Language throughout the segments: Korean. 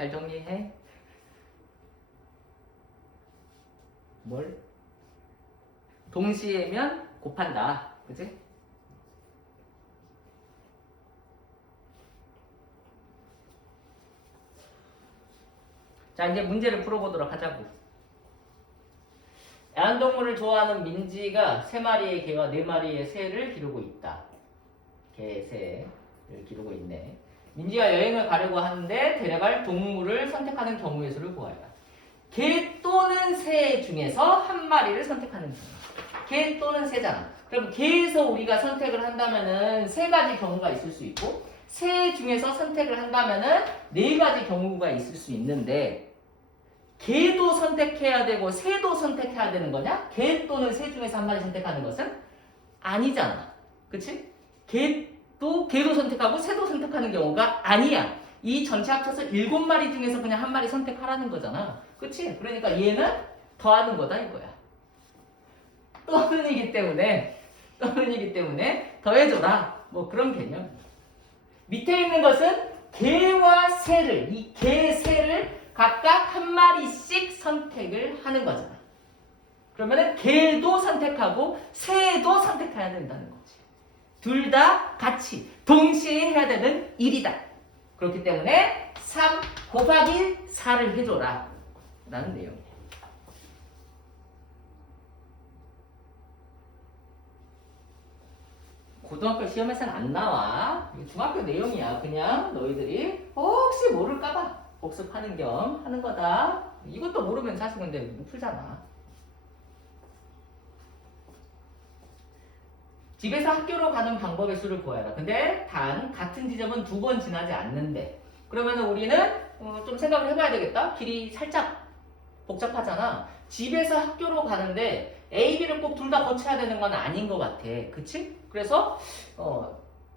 잘 정리해. 뭘? 동시에면 곱한다. 그치? 자, 이제 문제를 풀어보도록 하자고. 애완동물을 좋아하는 민지가 3마리의 개와 4마리의 새를 기르고 있다. 개, 새를 기르고 있네. 민지가 여행을 가려고 하는데 데려갈 동물을 선택하는 경우의 수를 구하라. 개 또는 새 중에서 한 마리를 선택하는 경우. 개 또는 새잖아. 그럼 개에서 우리가 선택을 한다면은 3가지 경우가 있을 수 있고, 새 중에서 선택을 한다면은 4가지 경우가 있을 수 있는데, 개도 선택해야 되고 새도 선택해야 되는 거냐? 개 또는 새 중에서 한 마리 선택하는 것은 아니잖아. 그치? 개도 선택하고 새도 선택하는 경우가 아니야. 이 전체 합쳐서 7마리 중에서 그냥 한 마리 선택하라는 거잖아. 그치? 그러니까 얘는 더하는 거다 이거야. 또는이기 때문에 더해줘라. 뭐 그런 개념. 밑에 있는 것은 개와 새를, 이 개, 새를 각각 한 마리씩 선택을 하는 거잖아. 그러면은 개도 선택하고 새도 선택해야 된다는 거지. 둘 다 같이 동시에 해야 되는 일이다. 그렇기 때문에 3 곱하기 4를 해줘라 라는 내용이에요. 고등학교 시험에서는 안 나와. 중학교 내용이야. 그냥 너희들이 혹시 모를까봐 복습하는 겸 하는 거다. 이것도 모르면 사실 근데 못 풀잖아. 집에서 학교로 가는 방법의 수를 구하라. 근데 단 같은 지점은 2번 지나지 않는데, 그러면 우리는 좀 생각을 해봐야 되겠다. 길이 살짝 복잡하잖아. 집에서 학교로 가는데 A, B를 꼭 둘 다 거쳐야 되는 건 아닌 것 같아. 그치? 그래서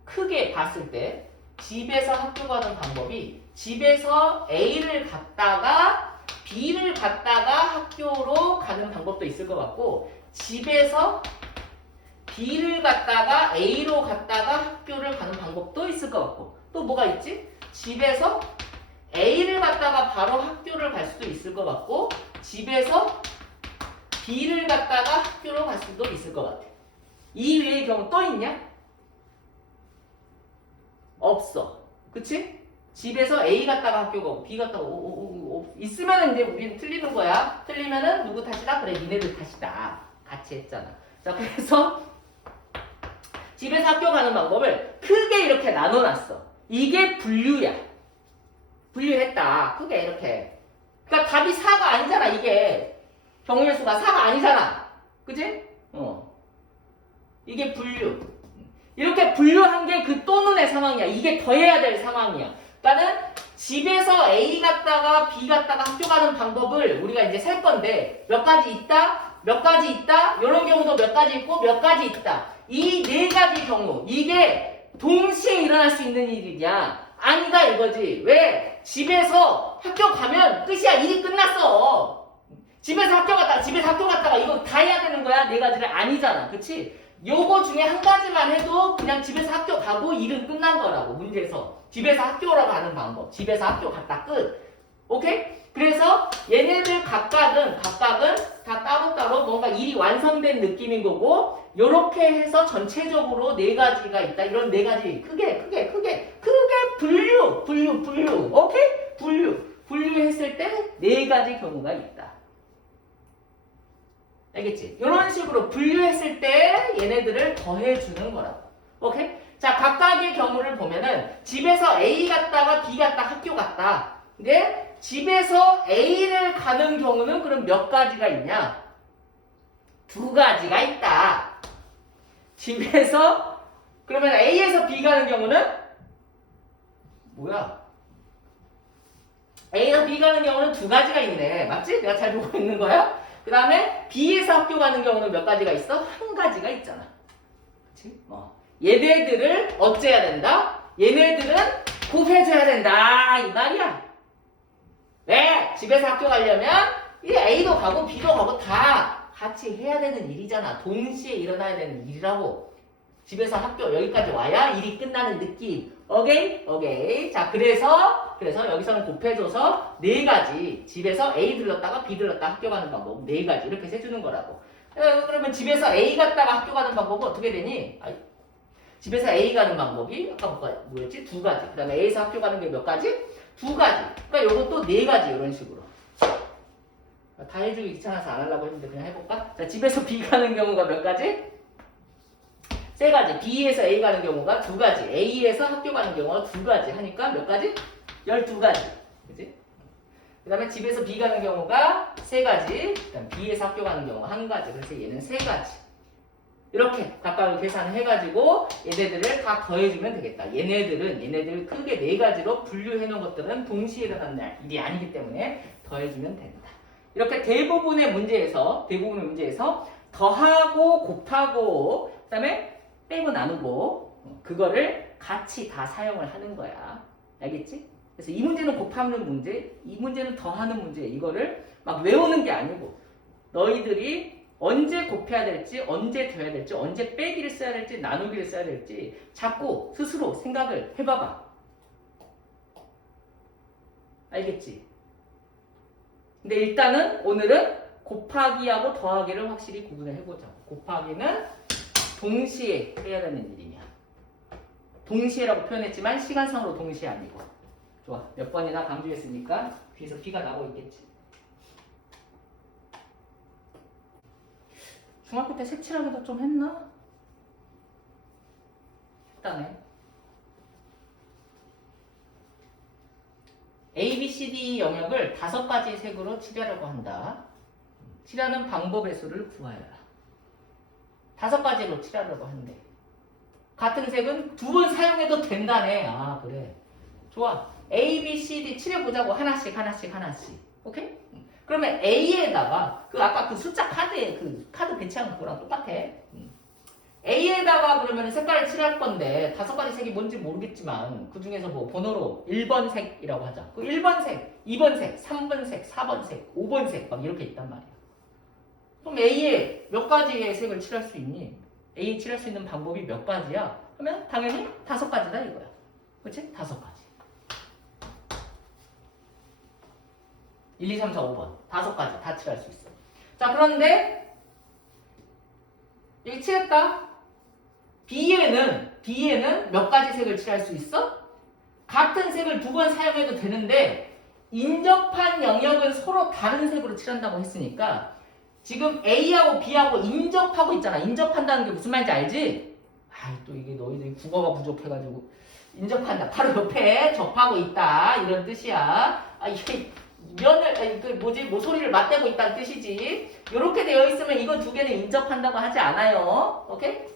크게 봤을 때 집에서 학교 가는 방법이 집에서 A를 갔다가 B를 갔다가 학교로 가는 방법도 있을 것 같고, 집에서 B를 갔다가 A로 갔다가 학교를 가는 방법도 있을 것 같고, 또 뭐가 있지? 집에서 A를 갔다가 바로 학교를 갈 수도 있을 것 같고, 집에서 B를 갔다가 학교로 갈 수도 있을 것 같아. 이 외의 경우 또 있냐? 없어. 그치? 집에서 A 갔다가 학교 가고 B 갔다가 있으면 이제 우리는 틀리는 거야. 틀리면은 누구 탓이다? 그래, 니네들 탓이다. 같이 했잖아. 자, 그래서 집에서 학교 가는 방법을 크게 이렇게 나눠놨어. 이게 분류야. 분류했다. 크게 이렇게. 그러니까 답이 4가 아니잖아. 이게 경우의 수가 4가 아니잖아. 그치? 이게 분류. 이렇게 분류한 게 그 또는의 상황이야. 이게 더해야 될 상황이야. 그러니까는 집에서 A 갔다가 B 갔다가 학교 가는 방법을 우리가 이제 셀 건데, 몇 가지 있다, 몇 가지 있다, 이런 경우도 몇 가지 있고 몇 가지 있다. 이 4가지 경우, 이게 동시에 일어날 수 있는 일이냐? 아니다 이거지. 왜? 집에서 학교 가면 끝이야. 일이 끝났어. 집에서 학교 갔다가 이거 다 해야 되는 거야? 4가지를 아니잖아. 그치? 요거 중에 한 가지만 해도 그냥 집에서 학교 가고 일은 끝난 거라고. 문제에서 집에서 학교로 가는 방법, 집에서 학교 갔다 끝. 오케이? 그래서 얘네들 각각은 다 따로따로 뭔가 일이 완성된 느낌인 거고, 요렇게 해서 전체적으로 4가지가 있다. 이런 4가지 크게 분류. 오케이? 분류했을 때 4가지 경우가 있다. 알겠지? 이런 식으로 분류했을 때 얘네들을 더해주는 거라고. 오케이? 자, 각각의 경우를 보면은 집에서 A 갔다가 B 갔다 학교 갔다. 근데 집에서 A를 가는 경우는 그럼 몇 가지가 있냐? 2가지가 있다. 집에서 그러면 A에서 B 가는 경우는 뭐야? A에서 B 가는 경우는 2가지가 있네. 맞지? 내가 잘 보고 있는 거야? 그 다음에 B에서 학교 가는 경우는 몇 가지가 있어? 1가지가 있잖아. 그치? 얘네들을 어째야 된다? 얘네들은 곱해줘야 된다. 이 말이야. 왜? 집에서 학교 가려면 이 A도 가고 B도 가고 다 같이 해야 되는 일이잖아. 동시에 일어나야 되는 일이라고. 집에서 학교 여기까지 와야 일이 끝나는 느낌. 오케이? 오케이. 자, 그래서 여기서는 곱해줘서 네 가지. 집에서 A 들렀다가 B 들렀다가 학교 가는 방법 네 가지 이렇게 세주는 거라고. 그러면 집에서 A 갔다가 학교 가는 방법은 어떻게 되니? 집에서 A 가는 방법이 아까 뭐였지? 두 가지. 그 다음에 A에서 학교 가는 게 몇 가지? 두 가지. 그러니까 요것도 네 가지 이런 식으로. 다 해주기 귀찮아서 안 하려고 했는데 그냥 해볼까? 자, 집에서 B 가는 경우가 몇 가지? 세 가지. B에서 A 가는 경우가 두 가지. A에서 학교 가는 경우가 두 가지. 하니까 몇 가지? 12가지. 그치? 그 다음에 집에서 B 가는 경우가 세 가지. 그 다음 B에서 학교 가는 경우가 한 가지. 그래서 얘는 세 가지. 이렇게 각각 계산을 해가지고 얘네들을 다 더해주면 되겠다. 얘네들을 크게 네 가지로 분류해 놓은 것들은 동시에 일어나는 일이 아니기 때문에 더해주면 된다. 이렇게 대부분의 문제에서 더하고 곱하고 그 다음에 빼고 나누고 그거를 같이 다 사용을 하는 거야. 알겠지? 그래서 이 문제는 곱하는 문제, 이 문제는 더하는 문제, 이거를 막 외우는 게 아니고 너희들이 언제 곱해야 될지, 언제 더해야 될지, 언제 빼기를 써야 될지, 나누기를 써야 될지 자꾸 스스로 생각을 해봐봐. 알겠지? 근데 일단은 오늘은 곱하기하고 더하기를 확실히 구분을 해보자. 곱하기는 동시에 해야 되는 일이냐. 동시에라고 표현했지만 시간상으로 동시에 아니고. 좋아. 몇 번이나 강조했으니까 뒤에서 피가 나고 있겠지. 중학교 때 색칠하기도 좀 했나? 했다네. A, B, C, D 영역을 5가지 색으로 칠하려고 한다. 칠하는 방법의 수를 구하여라. 5가지로 칠하려고 한대. 같은 색은 2번 사용해도 된다네. 아, 그래. 좋아. A, B, C, D 칠해보자고. 하나씩. 오케이? 그러면 A에다가 아까 그 숫자 카드에 그 카드 배치한 거랑 똑같아. A에다가 그러면 색깔을 칠할 건데 5가지 색이 뭔지 모르겠지만 그 중에서 뭐 번호로 1번 색이라고 하자. 그 1번 색, 2번 색, 3번 색, 4번 색, 5번 색 막 이렇게 있단 말이야. 그럼 A에 몇 가지의 색을 칠할 수 있니? A에 칠할 수 있는 방법이 몇 가지야? 그러면 당연히 5가지다 이거야. 그렇지? 5가지. 1, 2, 3, 4, 5번 5가지 다 칠할 수 있어. 자, 그런데 여기 칠했다. B에는 몇 가지 색을 칠할 수 있어? 같은 색을 2번 사용해도 되는데 인접한 영역은 서로 다른 색으로 칠한다고 했으니까 지금 A하고 B하고 인접하고 있잖아. 인접한다는 게 무슨 말인지 알지? 또 이게 너희들이 국어가 부족해가지고 인접한다. 바로 옆에 접하고 있다. 이런 뜻이야. 이게 모서리를 맞대고 있다는 뜻이지. 이렇게 되어 있으면 이거 2개는 인접한다고 하지 않아요. 오케이?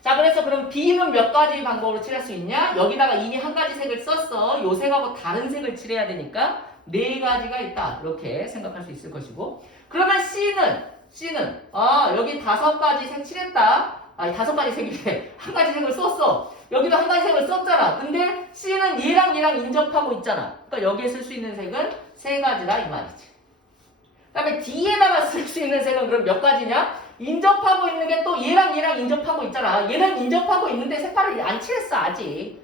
자, 그래서 그럼 B는 몇 가지 방법으로 칠할 수 있냐? 여기다가 이미 한 가지 색을 썼어. 요 색하고 다른 색을 칠해야 되니까 4가지가 있다. 이렇게 생각할 수 있을 것이고. 그러면 C는 여기 5가지 색 칠했다. 5가지 색이래. 한 가지 색을 썼어. 여기도 한 가지 색을 썼잖아. 근데 C는 얘랑 인접하고 있잖아. 그러니까 여기에 쓸 수 있는 색은 3가지다 이 말이지. 그 다음에 D에다가 쓸 수 있는 색은 그럼 몇 가지냐? 인접하고 있는 게 또 얘랑 인접하고 있잖아. 얘는 인접하고 있는데 색깔을 안 칠했어 아직.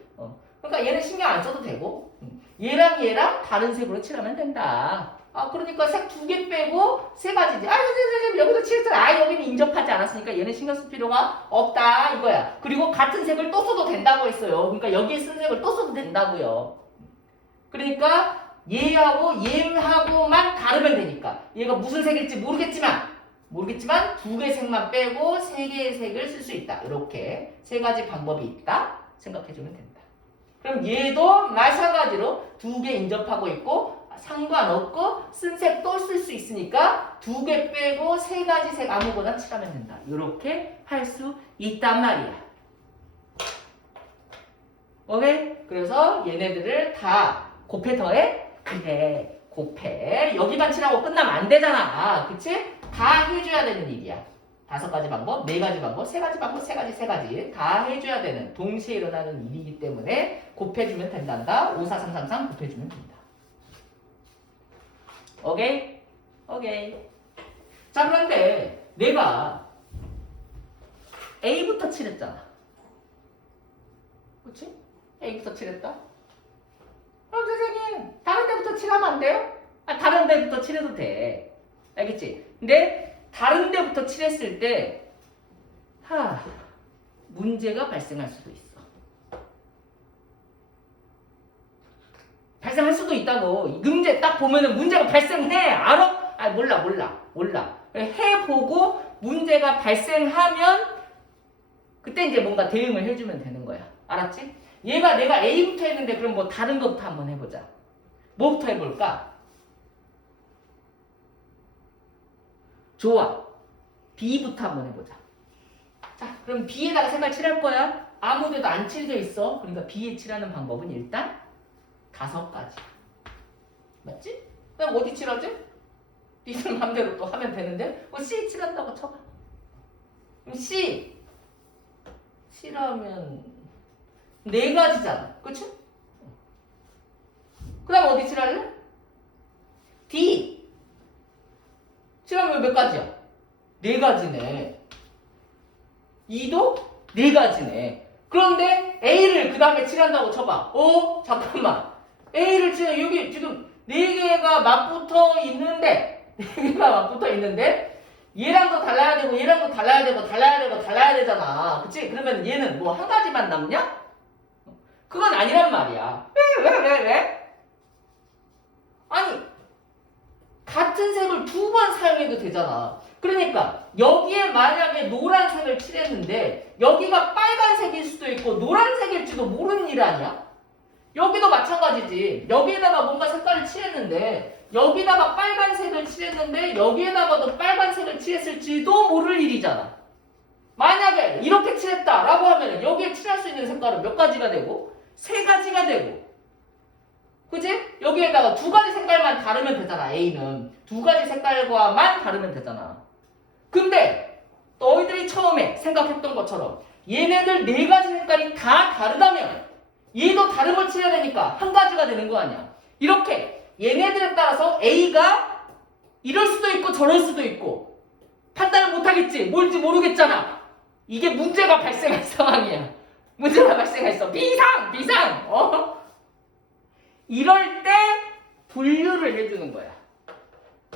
그러니까 얘는 신경 안 써도 되고 얘랑 다른 색으로 칠하면 된다. 그러니까 색 2개 빼고 3가지지. 선생님 여기도 칠했잖아. 여기는 인접하지 않았으니까 얘는 신경 쓸 필요가 없다 이거야. 그리고 같은 색을 또 써도 된다고 했어요. 그러니까 여기에 쓴 색을 또 써도 된다고요. 그러니까 얘하고만 다르면 되니까 얘가 무슨 색일지 모르겠지만 2개의 색만 빼고 3개의 색을 쓸 수 있다. 이렇게 3가지 방법이 있다 생각해주면 된다. 그럼 얘도 마찬가지로 2개 인접하고 있고 상관없고 쓴 색 또 쓸 수 있으니까 2개 빼고 3가지 색 아무거나 칠하면 된다. 이렇게 할 수 있단 말이야. 오케이? 그래서 얘네들을 다 곱해 더해? 그래 곱해. 여기만 칠하고 끝나면 안 되잖아. 그치? 다 해줘야 되는 일이야. 5가지 방법, 4가지 방법, 3가지 방법, 3가지 다 해줘야 되는 동시에 일어나는 일이기 때문에 곱해주면 된단다. 5, 4, 3, 3, 3 곱해주면 된다. 오케이? 자, 그런데 내가 A부터 칠했잖아. 그치? A부터 칠했다. 그럼 선생님 다른 데부터 칠하면 안 돼요? 아, 다른 데부터 칠해도 돼. 알겠지? 근데 다른 데부터 칠했을 때 문제가 발생할 수도 있어. 발생할 수도 있다고. 문제 딱 보면은 문제가 발생해. 알아? 아, 몰라. 해보고 문제가 발생하면 그때 이제 뭔가 대응을 해주면 되는 거야. 알았지? 내가 A부터 했는데 그럼 뭐 다른 것부터 한번 해보자. 뭐부터 해볼까? 좋아. B부터 한번 해보자. 자, 그럼 B에다가 색깔 칠할 거야. 아무 데도 안 칠져 있어. 그러니까 B에 칠하는 방법은 일단 5가지. 맞지? 그럼 어디 칠하지? 니들 맘대로 또 하면 되는데 C 칠한다고 쳐봐. 그럼 C라면 4가지잖아. 그치? 그 다음 어디 칠할래? D 칠하면 몇 가지야? 4가지네. E도 4가지네. 그런데 A를 그 다음에 칠한다고 쳐봐. 잠깐만. A를 칠해. 여기 지금 4개가 맞붙어 있는데, 4개가 맞붙어 있는데, 얘랑도 달라야 되고, 얘랑도 달라야 되잖아. 그치? 그러면 얘는 뭐 한 가지만 남냐? 그건 아니란 말이야. 왜? 아니, 같은 색을 2번 사용해도 되잖아. 그러니까 여기에 만약에 노란색을 칠했는데 여기가 빨간색일 수도 있고 노란색일지도 모르는 일 아니야? 여기도 마찬가지지. 여기에다가 뭔가 색깔을 칠했는데 여기다가 빨간색을 칠했는데 여기에다가도 빨간색을 칠했을지도 모를 일이잖아. 만약에 이렇게 칠했다라고 하면 여기에 칠할 수 있는 색깔은 몇 가지가 되고 3가지가 되고, 그치? 여기에다가 2가지 색깔만 다르면 되잖아. A는 2가지 색깔과만 다르면 되잖아. 근데 너희들이 처음에 생각했던 것처럼 얘네들 4가지 색깔이 다 다르다면 얘도 다른 걸 칠해야 되니까 1가지가 되는 거 아니야. 이렇게 얘네들에 따라서 A가 이럴 수도 있고 저럴 수도 있고 판단을 못하겠지. 뭔지 모르겠잖아. 이게 문제가 발생할 상황이야. 문제가 발생했어. 비상! 이럴 때 분류를 해주는 거야.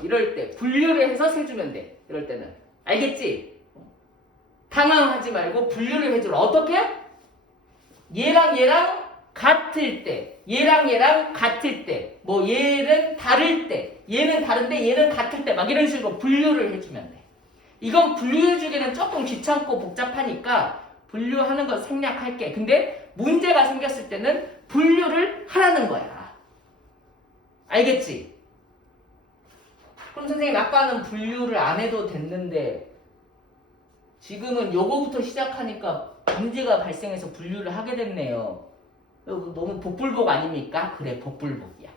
이럴 때 분류를 해서 세주면 돼. 이럴 때는. 알겠지? 당황하지 말고 분류를 해주라. 어떻게? 얘랑 같을 때, 얘랑 같을 때, 뭐 얘는 다를 때, 얘는 다른데 얘는 같을 때 막 이런 식으로 분류를 해주면 돼. 이건 분류해주기는 조금 귀찮고 복잡하니까 분류하는 거 생략할게. 근데 문제가 생겼을 때는 분류를 하라는 거야. 알겠지? 그럼 선생님 아까는 분류를 안 해도 됐는데 지금은 요거부터 시작하니까 문제가 발생해서 분류를 하게 됐네요. 너무 복불복 아닙니까? 그래, 복불복이야.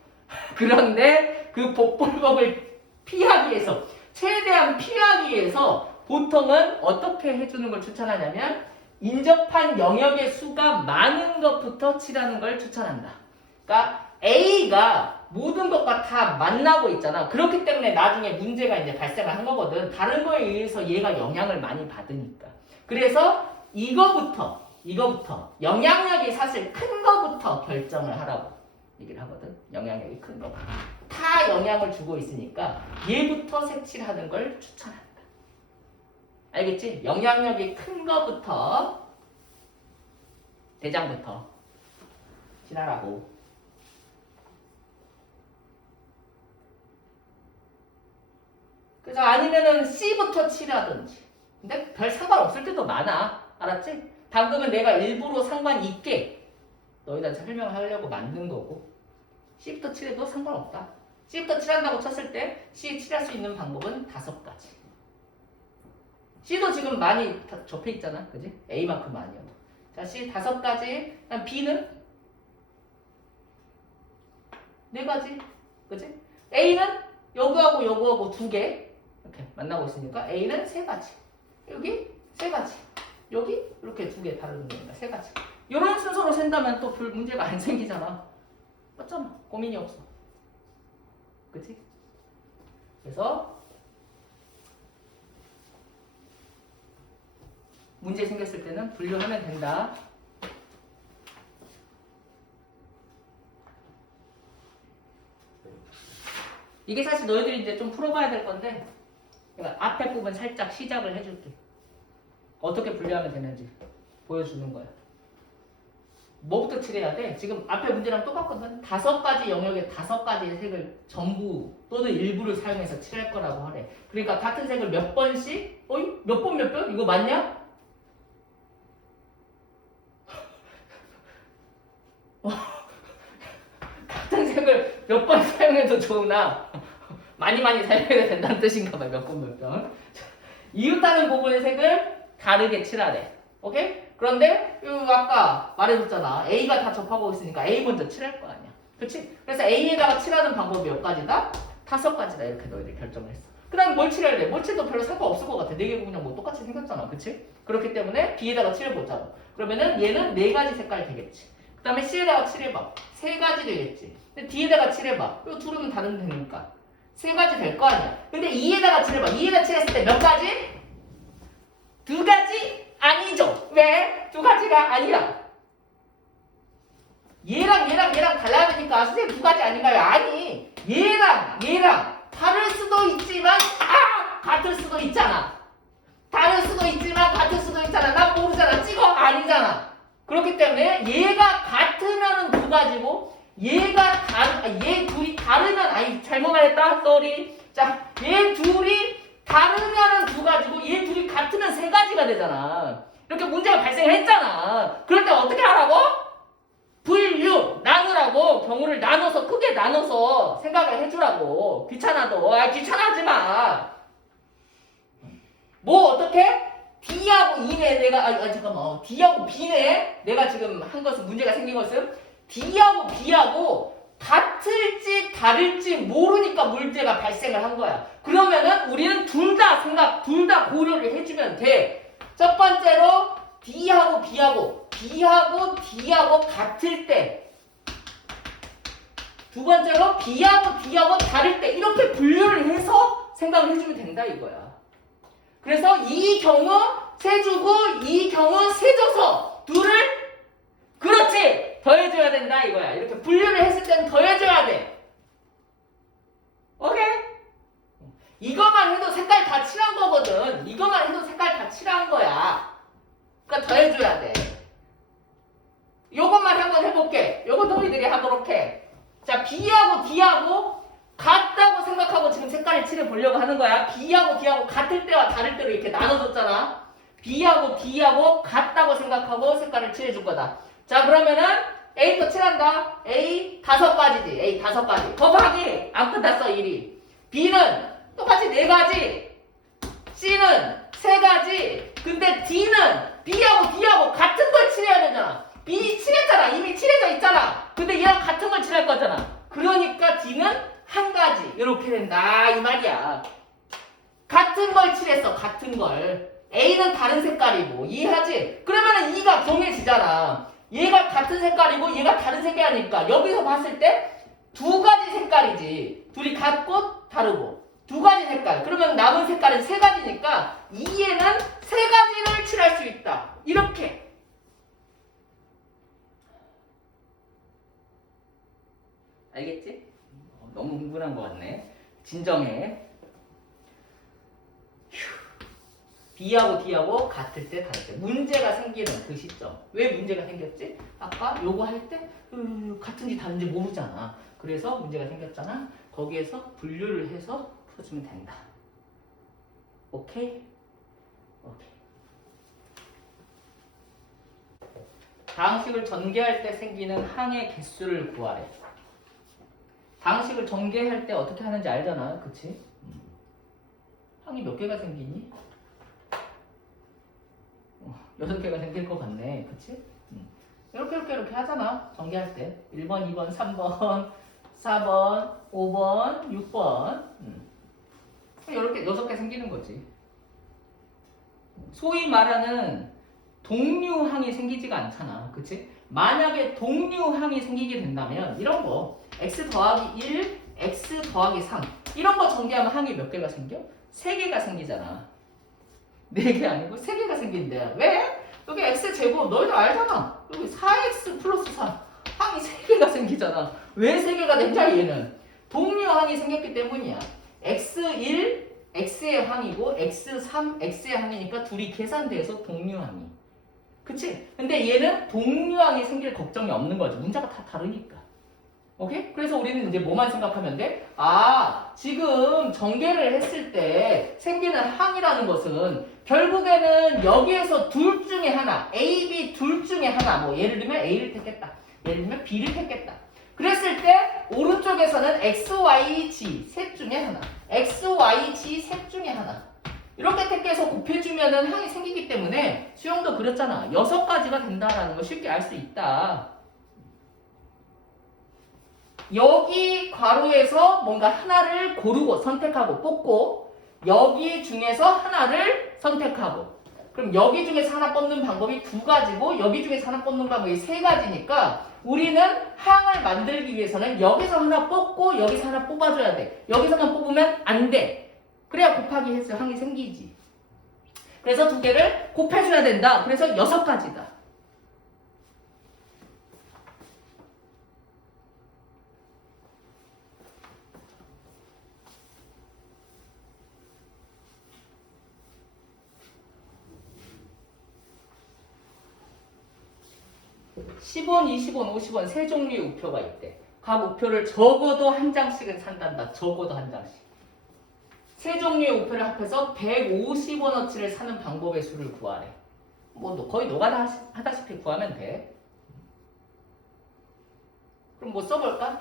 그런데 그 복불복을 피하기 위해서, 최대한 피하기 위해서 보통은 어떻게 해주는 걸 추천하냐면 인접한 영역의 수가 많은 것부터 칠하는 걸 추천한다. 그러니까 A가 모든 것과 다 만나고 있잖아. 그렇기 때문에 나중에 문제가 이제 발생을 한 거거든. 다른 거에 의해서 얘가 영향을 많이 받으니까. 그래서 이거부터 영향력이 사실 큰 거부터 결정을 하라고 얘기를 하거든. 영향력이 큰 거. 다 영향을 주고 있으니까 얘부터 색칠하는 걸 추천한다. 알겠지? 영향력이 큰 거부터, 대장부터 칠하라고. 그래서 아니면은 C부터 칠하든지. 근데 별 상관없을 때도 많아. 알았지? 방금은 내가 일부러 상관 있게 너희들한테 설명하려고 만든 거고, C부터 칠해도 상관없다. C부터 칠한다고 쳤을 때 C 칠할 수 있는 방법은 5가지. C도 지금 많이 접해 있잖아. 그지? A만큼 아니어도. 자, C 5가지. 그다음 B는 4가지. 그지? A는 요거하고 2개. 이렇게 만나고 있으니까 A는 3가지. 여기 3가지. 여기 이렇게 2개 다른 겁니다. 3가지. 이런 순서로 센다면 또 별 문제가 안 생기잖아. 맞잖아. 고민이 없어. 그치? 그래서 문제 생겼을 때는 분류하면 된다. 이게 사실 너희들이 이제 좀 풀어봐야 될 건데 그러니까 앞에 부분 살짝 시작을 해줄게. 어떻게 분류하면 되는지 보여주는 거야. 뭐부터 칠해야 돼? 지금 앞에 문제랑 똑같거든. 5가지 영역에 5가지의 색을 전부 또는 일부를 사용해서 칠할 거라고 하래. 그러니까 같은 색을 몇 번씩? 어이? 몇 번 몇 번? 이거 맞냐? 같은 색을 몇 번 사용해도 좋으나 많이 사용해야 된다는 뜻인가 봐요. 몇 번 몇 번. 이웃다는 부분의 색을 다르게 칠하래. 오케이? 그런데 아까 말해줬잖아. A가 다 접하고 있으니까 A 먼저 칠할 거 아니야. 그렇지? 그래서 A에다가 칠하는 방법이 몇 가지다? 5가지다. 이렇게 너희들 결정을 했어. 그 다음에 뭘 칠할래? 뭘 칠도 별로 상관없을 것 같아. 4개 그냥 뭐 똑같이 생겼잖아. 그치? 그렇기 때문에 B에다가 칠해보자고. 그러면은 얘는 4가지 색깔 되겠지. 그 다음에 C에다가 칠해봐. 3가지 되겠지. 근데 D에다가 칠해봐. 이 둘은 다른 데니까 3가지 될 거 아니야. 근데 E에다가 칠해봐. E에다 칠했을 때 몇 가지? 2가지? 아니죠. 왜? 2가지가 아니라 얘랑 달라야 되니까 선생님 2가지 아닌가요? 아니. 얘랑 다를 수도 있지만 같을 수도 있잖아. 다를 수도 있지만 같을 수도 있잖아. 난 모르잖아. 찍어? 아니잖아. 그렇기 때문에 얘가 같으면은 2가지고 얘 둘이 다르면 잘못 말했다. 쏘리. 자, 얘 둘이 다르면은 2가지고 얘 둘이 같으면 3가지가 되잖아. 이렇게 문제가 발생했잖아. 그럴 때 어떻게 하라고? 분류, 나누라고. 경우를 나눠서 크게 나눠서 생각을 해주라고. 귀찮아도. 귀찮아하지 마. 뭐 어떻게? D하고 E네. 내가 잠깐만. D하고 B네. 내가 지금 한 것은 문제가 생긴 것은 D하고 B하고 같을지 다를지 모르니까 문제가 발생을 한 거야. 그러면은 우리는 둘 다 고려를 해주면 돼. 첫 번째로 D하고 B하고 같을 때. 두 번째로 B하고 D하고 다를 때. 이렇게 분류를 해서 생각을 해주면 된다 이거야. 그래서 이 경우 세 주고 이 경우 세 줘서 둘을 그렇지! 더해줘야 된다 이거야. 이렇게 분류를 했을 때는 더해줘야 돼. 오케이? 이것만 해도 색깔 다 칠한 거거든. 이것만 해도 색깔 다 칠한 거야. 그러니까 더해줘야 돼. 요것만 한번 해볼게. 요거 너희들이 하도록 해. 자, B하고 D하고 같다고 생각하고 지금 색깔을 칠해보려고 하는 거야. B하고 D하고 같을 때와 다를 때로 이렇게 나눠줬잖아. B하고 D하고 같다고 생각하고 색깔을 칠해줄 거다. 자, 그러면은 A부터 칠한다. A 5가지지. A 5가지. 곱하기 안 끝났어 일이. B는 똑같이 4가지. C는 3가지. 근데 D는 B하고 D하고 같은 걸 칠해야 되잖아. B 칠했잖아. 이미 칠해져 있잖아. 근데 얘랑 같은 걸 칠할 거잖아. 그러니까 D는 1가지. 이렇게 된다 이 말이야. 같은 걸 칠했어. 같은 걸. A는 다른 색깔이고 이해하지? 그러면은 E가 정해지잖아. 얘가 같은 색깔이고 얘가 다른 색깔이니까 여기서 봤을 때 2가지 색깔이지. 둘이 같고 다르고 2가지 색깔. 그러면 남은 색깔은 3가지니까 E에는 3가지를 칠할 수 있다. 이렇게. 알겠지? 너무 흥분한 것 같네. 진정해. B하고 D하고 같을 때 다를 때 문제가 생기는 그 시점. 왜 문제가 생겼지? 아까 요거 할 때 같은지 다른지 모르잖아. 그래서 문제가 생겼잖아. 거기에서 분류를 해서 풀어주면 된다. 오케이? 오케이. 다항식을 전개할 때 생기는 항의 개수를 구하래. 다항식을 전개할 때 어떻게 하는지 알잖아. 그치? 항이 몇 개가 생기니? 6개가 생길 것 같네. 그치? 이렇게 하잖아. 전개할 때. 1번, 2번, 3번, 4번, 5번, 6번. 이렇게 6개 생기는 거지. 소위 말하는 동류항이 생기지가 않잖아. 그치? 만약에 동류항이 생기게 된다면 이런 거 x 더하기 1, x 더하기 3 이런 거 전개하면 항이 몇 개가 생겨? 3개가 생기잖아. 4개 아니고 3개가 생긴대. 왜? 여기 x제곱 너희도 알잖아. 여기 4x 플러스 3 항이 3개가 생기잖아. 왜 3개가 됐냐 얘는? 동류항이 생겼기 때문이야. x1 x의 항이고 x3 x의 항이니까 둘이 계산돼서 동류항이. 그치? 근데 얘는 동류항이 생길 걱정이 없는 거지. 문자가 다 다르니까. 오케이? 그래서 우리는 이제 뭐만 생각하면 돼? 아, 지금 전개를 했을 때 생기는 항이라는 것은 결국에는 여기에서 둘 중에 하나, A, B 둘 중에 하나, 뭐 예를 들면 A를 택했다. 예를 들면 B를 택했다. 그랬을 때 오른쪽에서는 X, Y, G 셋 중에 하나, X, Y, G 셋 중에 하나 이렇게 택해서 곱해주면은 항이 생기기 때문에 수영도 그렸잖아. 6가지가 된다라는 걸 쉽게 알 수 있다. 여기 괄호에서 뭔가 하나를 고르고 선택하고 뽑고 여기 중에서 하나를 선택하고 그럼 여기 중에서 하나 뽑는 방법이 2가지고 여기 중에서 하나 뽑는 방법이 3가지니까 우리는 항을 만들기 위해서는 여기서 하나 뽑고 여기서 하나 뽑아줘야 돼. 여기서만 뽑으면 안 돼. 그래야 곱하기 해서 항이 생기지. 그래서 2개를 곱해줘야 된다. 그래서 6가지다. (10원) (20원) (50원) 세 종류의 우표가 있대. 각 우표를 적어도 한 장씩은 산단다. 적어도 한 장씩. 세 종류의 우표를 합해서 150원어치를 사는 방법의 수를 구하래. 뭐 거의 노가다 하다시피 구하면 돼. 그럼 뭐 써볼까?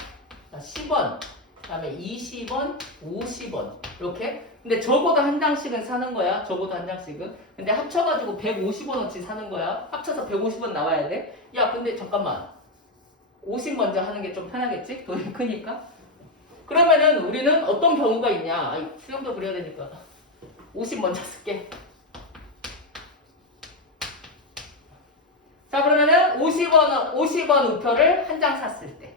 10원, 그 다음에 20원, 50원 이렇게. 근데 적어도 한 장씩은 사는 거야. 적어도 한 장씩은. 근데 합쳐가지고 150원어치 사는 거야. 합쳐서 150원 나와야 돼. 야 근데 잠깐만 50 먼저 하는 게 좀 편하겠지? 돈이 크니까. 그러면은 우리는 어떤 경우가 있냐. 수영도 그려야 되니까 50 먼저 쓸게. 자 그러면은 50원 우표를 한 장 샀을 때,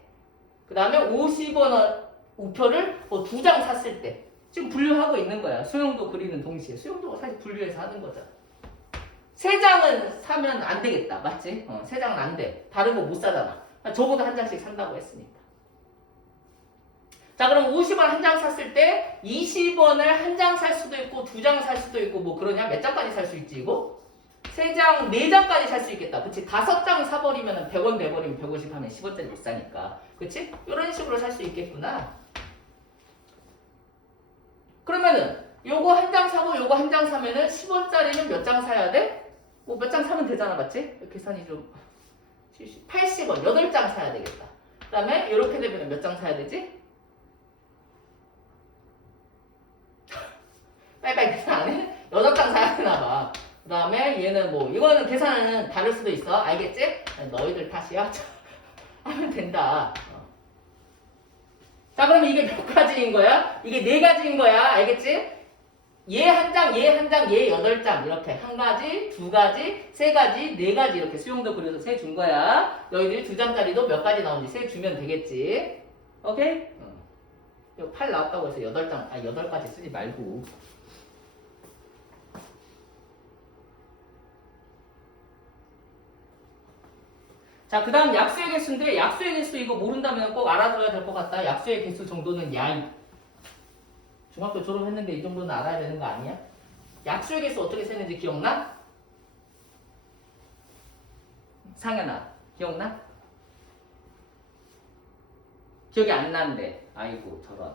그 다음에 50원 우표를 2장 샀을 때 지금 분류하고 있는 거야. 수영도 그리는 동시에. 수영도 사실 분류해서 하는 거잖아. 3장은 사면 안 되겠다. 맞지? 3장은 안 돼. 다른 거 못 사잖아. 적어도 한 장씩 산다고 했으니까. 자 그럼 50원 한 장 샀을 때 20원을 한 장 살 수도 있고 2장 살 수도 있고 뭐 그러냐? 몇 장까지 살 수 있지 이거? 3장, 4장까지 살 수 있겠다. 그치? 5장 사버리면 100원 내버리면 150 하면 10원짜리 못 사니까. 그치? 이런 식으로 살 수 있겠구나. 그러면은 요거 한 장 사고 요거 한 장 사면은 10원짜리는 몇 장 사야 돼? 뭐 몇 장 사면 되잖아. 맞지? 계산이 좀 80원, 8장 사야 되겠다. 그 다음에 이렇게 되면 몇 장 사야 되지? 빨리빨리 계산 안 해? 8장 사야 되나 봐. 그 다음에 얘는 뭐 이거는 계산은 다를 수도 있어. 알겠지? 너희들 탓이야. 하면 된다. 자 그러면 이게 몇 가지인 거야? 이게 4가지인 거야. 알겠지? 얘 한 장, 얘 한 장, 얘 8장 이렇게 1가지, 2가지, 3가지, 4가지 이렇게 수용도 그려서 세 준 거야. 너희들이 2장짜리도 몇 가지 나오는지 세 주면 되겠지. 오케이? 이거 8 나왔다고 해서 8장, 8가지 쓰지 말고. 자, 그 다음 약수의 개수인데 약수의 개수 이거 모른다면 꼭 알아둬야 될 것 같다. 약수의 개수 정도는 야이. 중학교 졸업했는데 이 정도는 알아야 되는 거 아니야? 약수의 개수 어떻게 세는지 기억나? 상현아, 기억나? 기억이 안 난대. 아이고 저런.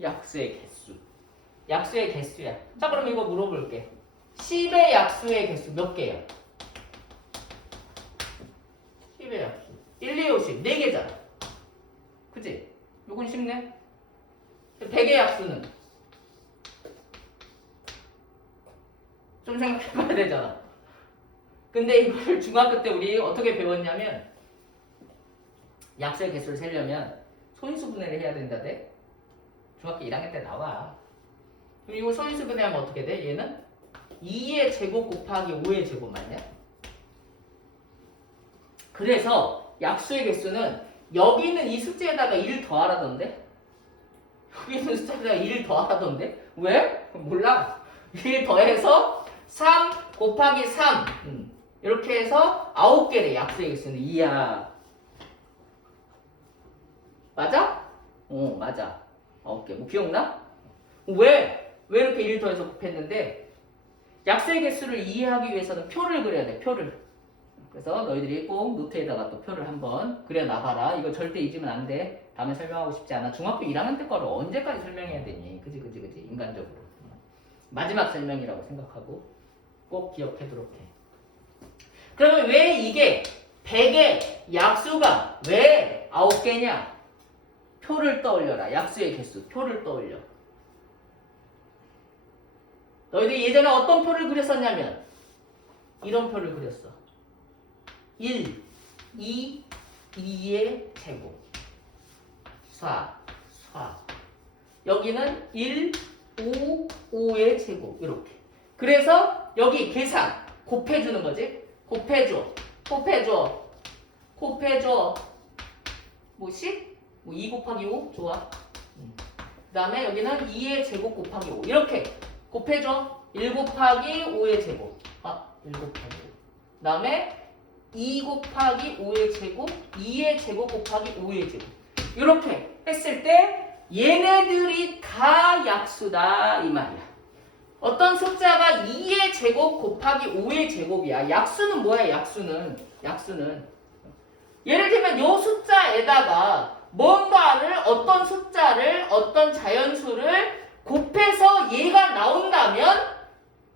약수의 개수. 약수의 개수야. 자, 그럼 이거 물어볼게. 10의 약수의 개수 몇 개야? 10의 약수 1, 2, 5, 10 4개잖아. 그치? 요건 쉽네. 100의 약수는 좀 생각해봐야 되잖아. 근데 이걸 중학교 때 우리 어떻게 배웠냐면 약수의 개수를 세려면 소인수분해를 해야 된다대. 중학교 1학년 때 나와. 그럼 이거 소인수분해하면 어떻게 돼? 얘는 2의 제곱 곱하기 5의 제곱 맞냐? 그래서 약수의 개수는 여기 있는 이 숫자에다가 1을 더하라던데? 여기 있는 숫자에다가 1을 더하라던데? 왜? 몰라. 1 더해서 3 곱하기 3 이렇게 해서 9개래. 약수의 개수는 2야. 맞아? 맞아. 9개. 뭐 기억나? 왜 이렇게 1 더해서 곱했는데 약수의 개수를 이해하기 위해서는 표를 그려야 돼. 표를. 그래서 너희들이 꼭 노트에다가 또 표를 한번 그려놔봐라. 이거 절대 잊으면 안 돼. 다음에 설명하고 싶지 않아. 중학교 1학년 때 거를 언제까지 설명해야 되니? 그지 인간적으로. 마지막 설명이라고 생각하고 꼭 기억해두도록 해. 그러면 왜 이게 100의 약수가 왜 9개냐? 표를 떠올려라. 약수의 개수 표를 떠올려. 너희들이 예전에 어떤 표를 그렸었냐면 이런 표를 그렸어. 1, 2, 2의 제곱 4 여기는 1, 5, 5의 제곱 이렇게. 그래서 여기 계산 곱해주는 거지. 곱해줘 뭐 10? 뭐 2 곱하기 5? 좋아. 그 다음에 여기는 2의 제곱 곱하기 5 이렇게 곱해줘. 1 곱하기 5의 제곱 1 곱하기 5. 그 다음에 2 곱하기 5의 제곱 2의 제곱 곱하기 5의 제곱 이렇게 했을 때 얘네들이 다 약수다 이 말이야. 어떤 숫자가 2의 제곱 곱하기 5의 제곱이야. 약수는 뭐야? 약수는 예를 들면 이 숫자에다가 뭔가를 어떤 숫자를 어떤 자연수를 곱해서 얘가 나온다면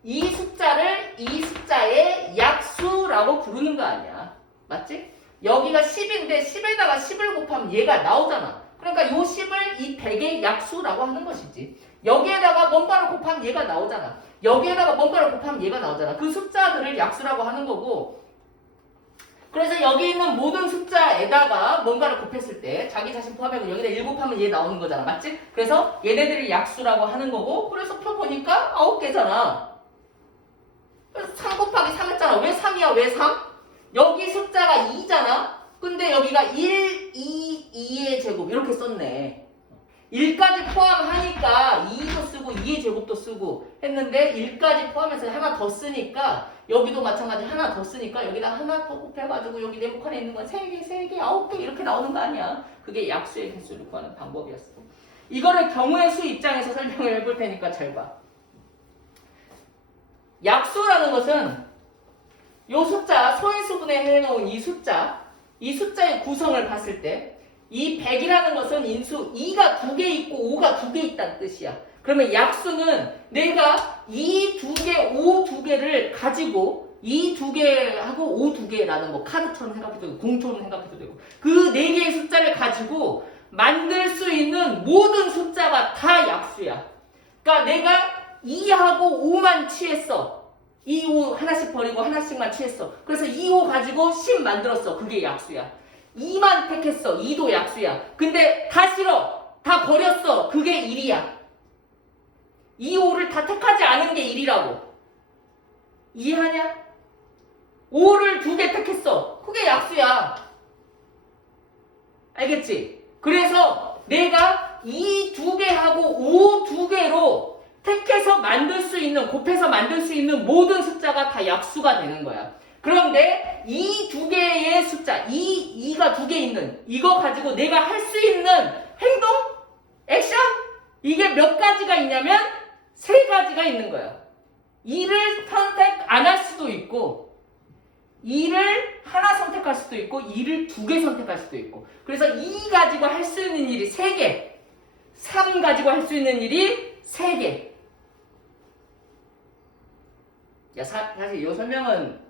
이 숫자를 이 숫자의 약수라고 부르는 거 아니야. 맞지? 여기가 10인데 10에다가 10을 곱하면 얘가 나오잖아. 그러니까 요 10을 이 100의 약수라고 하는 것이지. 여기에다가 뭔가를 곱하면 얘가 나오잖아. 여기에다가 뭔가를 곱하면 얘가 나오잖아. 그 숫자들을 약수라고 하는 거고. 그래서 여기 있는 모든 숫자에다가 뭔가를 곱했을 때 자기 자신 포함하고 여기다 1 곱하면 얘 나오는 거잖아. 맞지? 그래서 얘네들이 약수라고 하는 거고. 그래서 표 보니까 9개잖아. 3 곱하기 3 했잖아. 왜 3이야? 왜 3? 여기 숫자가 2잖아. 근데 여기가 1, 2, 2의 제곱 이렇게 썼네. 1까지 포함하니까 2도 쓰고 2의 제곱도 쓰고 했는데 1까지 포함해서 하나 더 쓰니까 여기도 마찬가지 하나 더 쓰니까 여기다 하나 더 곱해가지고 여기 네모칸에 있는 건 3개, 3개, 9개 이렇게 나오는 거 아니야. 그게 약수의 개수를 구하는 방법이었어. 이거를 경우의 수 입장에서 설명을 해볼 테니까 잘 봐. 약수라는 것은 이 숫자 소인수분해 해놓은 이 숫자의 구성을 봤을 때 이 100이라는 것은 인수 2가 2개 있고 5가 2개 있다는 뜻이야. 그러면 약수는 내가 이 2개, 5 2개를 가지고 이 2개하고 5 2개라는 뭐 카드처럼 생각해도 되고 공처럼 생각해도 되고 그 4개의 숫자를 가지고 만들 수 있는 모든 숫자가 다 약수야. 그러니까 내가 2하고 5만 취했어. 2, 5 하나씩 버리고 하나씩만 취했어. 그래서 2, 5 가지고 10 만들었어. 그게 약수야. 2만 택했어. 2도 약수야. 근데 다 싫어. 다 버렸어. 그게 1이야. 2, 5를 다 택하지 않은 게 1이라고. 이해하냐? 5를 2개 택했어. 그게 약수야. 알겠지? 그래서 내가 이 2개하고 5 2개로 택해서 만들 수 있는, 곱해서 만들 수 있는 모든 숫자가 다 약수가 되는 거야. 그런데 이 2개의 숫자, 2가 2개 있는 이거 가지고 내가 할 수 있는 행동? 액션? 이게 몇 가지가 있냐면 3가지가 있는 거야. 2를 선택 안 할 수도 있고 2를 하나 선택할 수도 있고 2를 2개 선택할 수도 있고 그래서 2 가지고 할 수 있는 일이 3개 3 가지고 할 수 있는 일이 3개. 사실 이 설명은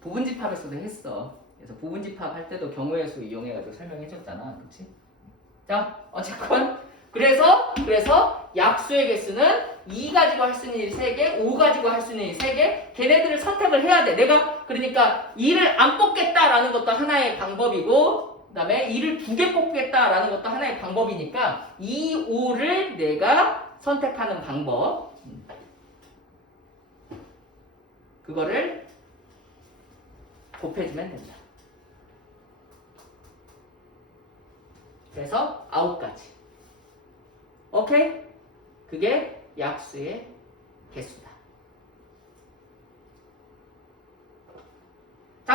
부분집합에서도 했어. 그래서 부분집합 할 때도 경우의 수 이용해가지고 설명해줬잖아. 그치? 자, 어쨌건 그래서 약수의 개수는 2 가지고 할 수 있는 일이 3개, 5 가지고 할 수 있는 일이 3개. 걔네들을 선택을 해야 돼. 내가 그러니까 2를 안 뽑겠다라는 것도 하나의 방법이고 그 다음에 2를 2개 뽑겠다라는 것도 하나의 방법이니까 2, 5를 내가 선택하는 방법 그거를 곱해주면 된다. 그래서 9가지. 오케이? 그게 약수의 개수다.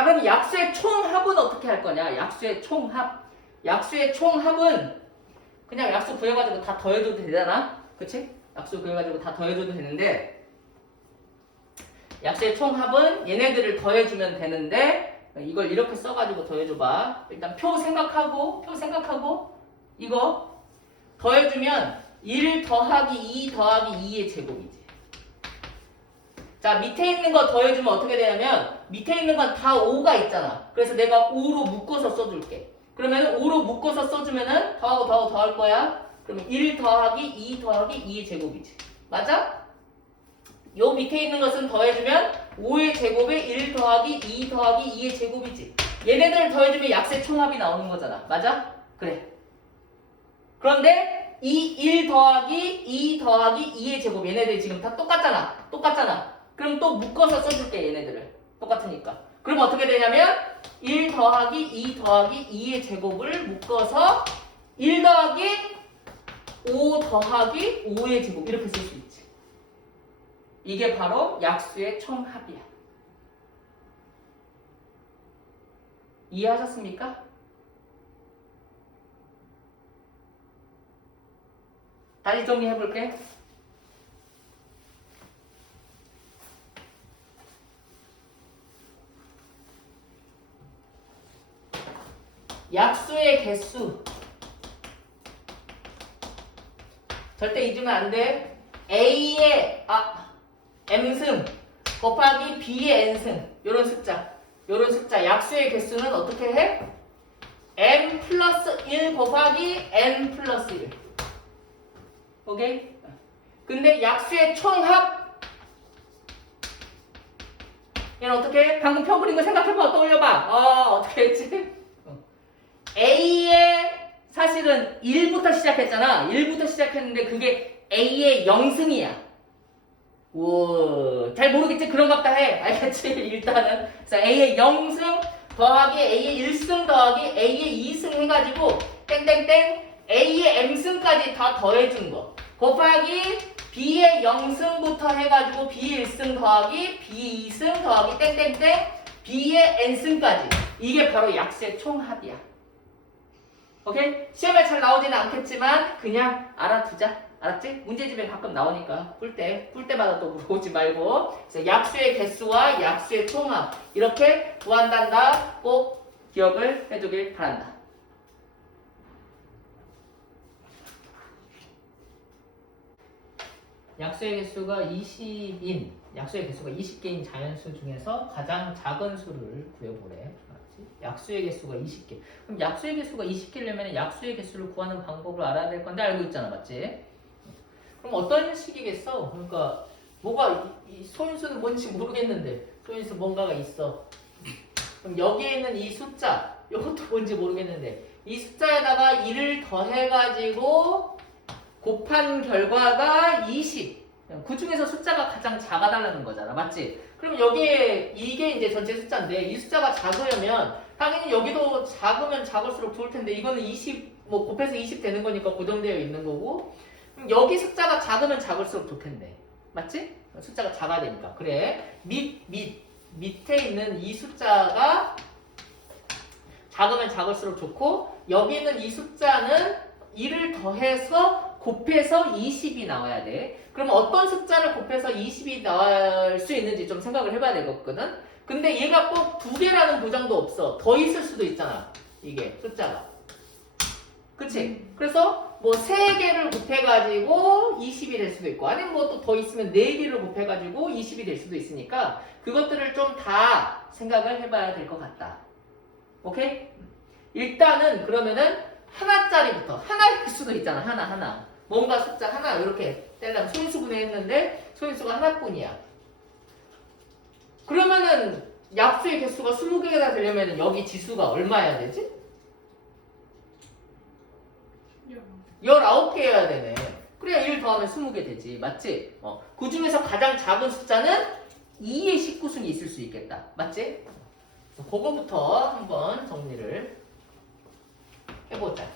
그럼 약수의 총합은 어떻게 할 거냐? 약수의 총합. 약수의 총합은 그냥 약수 구해가지고 다 더해줘도 되잖아? 그치? 약수 구해가지고 다 더해줘도 되는데 약수의 총합은 얘네들을 더해주면 되는데 이걸 이렇게 써가지고 더해줘봐. 일단 표 생각하고 이거 더해주면 1 더하기 2 더하기 2의 제곱이지. 자, 밑에 있는 거 더해주면 어떻게 되냐면 밑에 있는 건 다 5가 있잖아. 그래서 내가 5로 묶어서 써줄게. 그러면 5로 묶어서 써주면은 더할 거야. 그러면 1 더하기 2 더하기 2의 제곱이지. 맞아? 요 밑에 있는 것은 더해주면 5의 제곱에 1 더하기 2 더하기 2의 제곱이지. 얘네들을 더해주면 약수의 총합이 나오는 거잖아. 맞아? 그래. 그런데 이 1 더하기 2 더하기 2의 제곱 얘네들이 지금 다 똑같잖아. 그럼 또 묶어서 써줄게 얘네들을. 똑같으니까. 그럼 어떻게 되냐면 1 더하기 2 더하기 2의 제곱을 묶어서 1 더하기 5 더하기 5의 제곱 이렇게 쓸 수 있지. 이게 바로 약수의 총합이야. 이해하셨습니까? 다시 정리해볼게. 약수의 개수 절대 잊으면 안 돼. A의 M승 곱하기 B의 N승 요런 숫자 약수의 개수는 어떻게 해? M 플러스 1 곱하기 N 플러스 1 오케이? 근데 약수의 총합 얘는 어떻게 해? 방금 표 그린 거 생각해봐. 떠올려봐. 어떻게 했지? A의 사실은 1부터 시작했잖아. 1부터 시작했는데 그게 A의 0승이야. 오, 잘 모르겠지? 그런갑다 해. 알겠지? 일단은. 그래서 A의 0승 더하기 A의 1승 더하기 A의 2승 해가지고 땡땡땡 A의 M승까지 다 더해준 거. 곱하기 B의 0승부터 해가지고 B의 1승 더하기 B 2승 더하기 땡땡땡 B의 N승까지. 이게 바로 약수의 총합이야. 오케이? 시험에 잘 나오지는 않겠지만 그냥 알아두자. 알았지? 문제집에 가끔 나오니까 풀 때마다 또 물어보지 말고. 그래서 약수의 개수와 약수의 총합 이렇게 구한단다. 꼭 기억을 해두길 바란다. 약수의 개수가 20인 약수의 개수가 20개인 자연수 중에서 가장 작은 수를 구해보래. 약수의 개수가 20개. 그럼 약수의 개수가 20개려면 약수의 개수를 구하는 방법을 알아야 될 건데 알고 있잖아. 맞지? 그럼 어떤 식이겠어? 그러니까 뭐가 이 소인수는 뭔지 모르겠는데 소인수 뭔가가 있어. 그럼 여기에 있는 이 숫자 이것도 뭔지 모르겠는데 이 숫자에다가 1을 더해가지고 곱한 결과가 20. 그 중에서 숫자가 가장 작아달라는 거잖아. 맞지? 그럼 여기에 이게 이제 전체 숫자인데 이 숫자가 작으려면 당연히 여기도 작으면 작을수록 좋을 텐데 이거는 20 뭐 곱해서 20 되는 거니까 고정되어 있는 거고 그럼 여기 숫자가 작으면 작을수록 좋겠네. 맞지? 숫자가 작아야 되니까. 그래. 밑에 있는 이 숫자가 작으면 작을수록 좋고 여기 있는 이 숫자는 1을 더해서 곱해서 20이 나와야 돼. 그럼 어떤 숫자를 곱해서 20이 나올 수 있는지 좀 생각을 해봐야 되거든. 근데 얘가 꼭 2개라는 보장도 없어. 더 있을 수도 있잖아. 이게 숫자가. 그치? 그래서 뭐 3개를 곱해가지고 20이 될 수도 있고 아니면 뭐 또 더 있으면 4개를 곱해가지고 20이 될 수도 있으니까 그것들을 좀 다 생각을 해봐야 될 것 같다. 오케이? 일단은 그러면은 하나짜리부터 하나일 수도 있잖아. 하나 뭔가 숫자 하나 이렇게 떼려면 소인수분해 했는데 소인수가 하나뿐이야. 그러면은 약수의 개수가 20개가 되려면 여기 지수가 얼마여야 되지? 19개여야 되네. 그래야 1 더하면 20개 되지. 맞지? 그 중에서 가장 작은 숫자는 2의 19승이 있을 수 있겠다. 맞지? 그거부터 한번 정리를 해보자.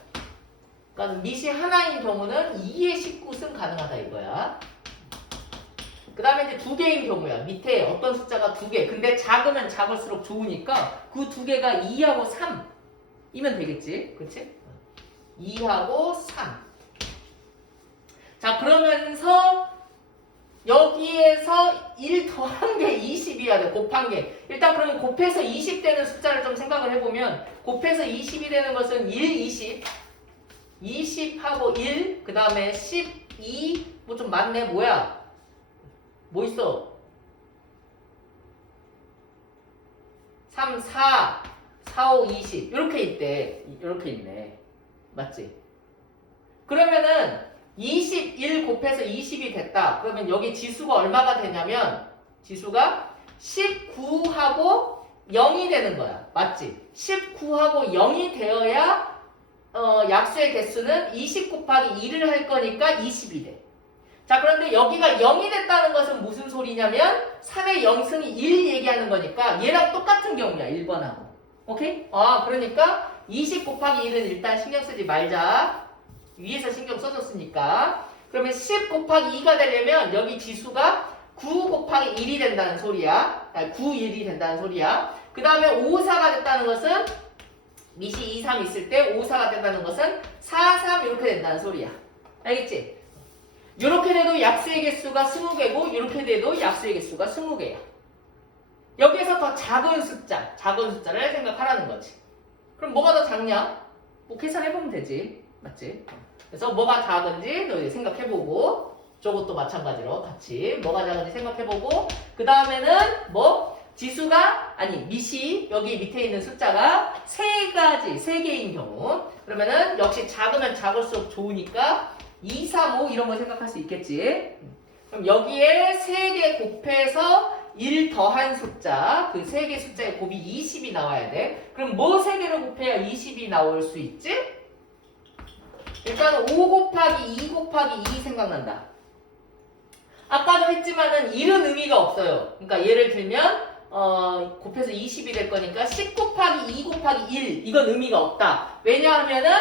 그러니까 밑이 하나인 경우는 2의 19승 가능하다 이거야. 그 다음에 이제 두 개인 경우야. 밑에 어떤 숫자가 두 개. 근데 작으면 작을수록 좋으니까 그 두 개가 2하고 3이면 되겠지. 그치? 2하고 3. 자, 그러면서 여기에서 1 더한 게 20이어야 돼. 곱한 게. 일단 그러면 곱해서 20 되는 숫자를 좀 생각을 해보면 곱해서 20이 되는 것은 1, 20. 20하고 1. 그 다음에 12. 뭐 좀 많네. 뭐야? 뭐 있어? 3, 4. 4, 5, 20. 이렇게 있대. 이렇게 있네. 맞지? 그러면은 21 곱해서 20이 됐다. 그러면 여기 지수가 얼마가 되냐면 지수가 19하고 0이 되는 거야. 맞지? 19하고 0이 되어야 약수의 개수는 20 곱하기 2를 할 거니까 20이 돼. 자, 그런데 여기가 0이 됐다는 것은 무슨 소리냐면 3의 0승이 1 얘기하는 거니까 얘랑 똑같은 경우야. 1번하고. 오케이? 그러니까 20 곱하기 1은 일단 신경 쓰지 말자. 위에서 신경 써줬으니까. 그러면 10 곱하기 2가 되려면 여기 지수가 9 곱하기 1이 된다는 소리야. 9, 1이 된다는 소리야. 그 다음에 5, 4가 됐다는 것은 밑이 2, 3 있을 때 5, 4가 된다는 것은 4, 3 이렇게 된다는 소리야. 알겠지? 이렇게 돼도 약수의 개수가 20개고 이렇게 돼도 약수의 개수가 20개야. 여기에서 더 작은 숫자를 생각하라는 거지. 그럼 뭐가 더 작냐? 뭐 계산해보면 되지. 맞지? 그래서 뭐가 작은지 너희 생각해보고 저것도 마찬가지로 같이 뭐가 작은지 생각해보고 그 다음에는 뭐 지수가 밑이 여기 밑에 있는 숫자가 세 개인 경우 그러면은 역시 작으면 작을수록 좋으니까 2, 3, 5 이런 거 생각할 수 있겠지. 그럼 여기에 3개 곱해서 1 더한 숫자 그 3개 숫자의 곱이 20이 나와야 돼. 그럼 뭐 3개를 곱해야 20이 나올 수 있지? 일단 5 곱하기 2 곱하기 2 생각난다. 아까도 했지만은 1은 의미가 없어요. 그러니까 예를 들면 곱해서 20이 될 거니까 10 곱하기 2 곱하기 1 이건 의미가 없다. 왜냐하면은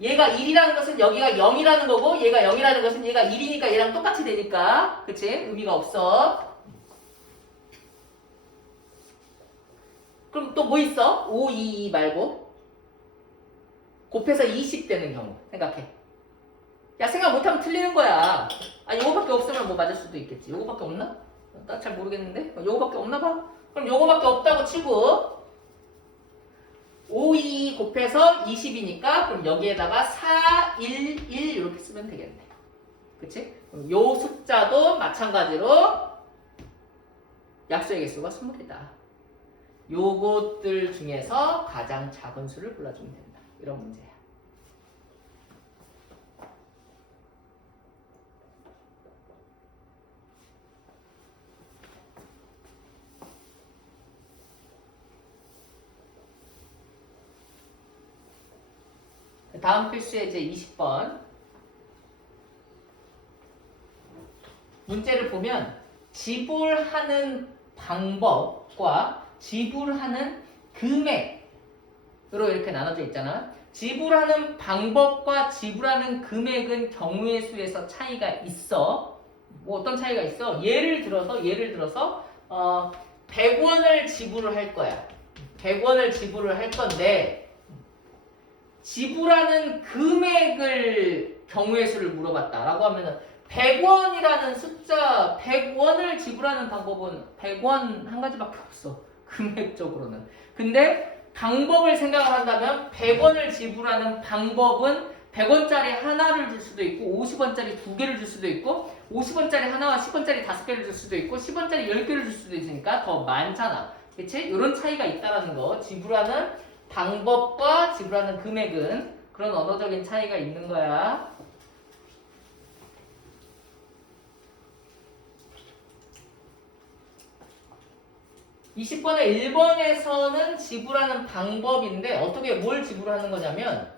얘가 1이라는 것은 여기가 0이라는 거고 얘가 0이라는 것은 얘가 1이니까 얘랑 똑같이 되니까 그치? 의미가 없어. 그럼 또 뭐 있어? 5, 2, 2 말고 곱해서 20 되는 경우 생각해. 야 생각 못하면 틀리는 거야. 요거밖에 없으면 뭐 맞을 수도 있겠지. 요거밖에 없나? 나 잘 모르겠는데. 요거밖에 없나 봐. 그럼 요거밖에 없다고 치고 5, 2 곱해서 20이니까 그럼 여기에다가 4, 1, 1 이렇게 쓰면 되겠네. 그치? 그럼 요 숫자도 마찬가지로 약수의 개수가 20개다. 요것들 중에서 가장 작은 수를 골라주면 된다. 이런 문제야. 다음 필수의 이제 20번 문제를 보면 지불하는 방법과 지불하는 금액으로 이렇게 나눠져 있잖아. 지불하는 방법과 지불하는 금액은 경우의 수에서 차이가 있어. 뭐 어떤 차이가 있어? 예를 들어서 100원을 지불을 할 거야. 100원을 지불을 할 건데 지불하는 금액을 경우의 수를 물어봤다라고 하면은 100원이라는 숫자 100원을 지불하는 방법은 100원 한 가지밖에 없어. 금액적으로는. 근데 방법을 생각을 한다면 100원을 지불하는 방법은 100원짜리 하나를 줄 수도 있고 50원짜리 2개를 줄 수도 있고 50원짜리 하나와 10원짜리 5개를 줄 수도 있고 10원짜리 10개를 줄 수도 있으니까 더 많잖아. 그치? 이런 차이가 있다는 거. 지불하는 방법과 지불하는 금액은 그런 언어적인 차이가 있는 거야. (20번의) 1번에서는 지불하는 방법인데 어떻게 뭘 지불하는 거냐면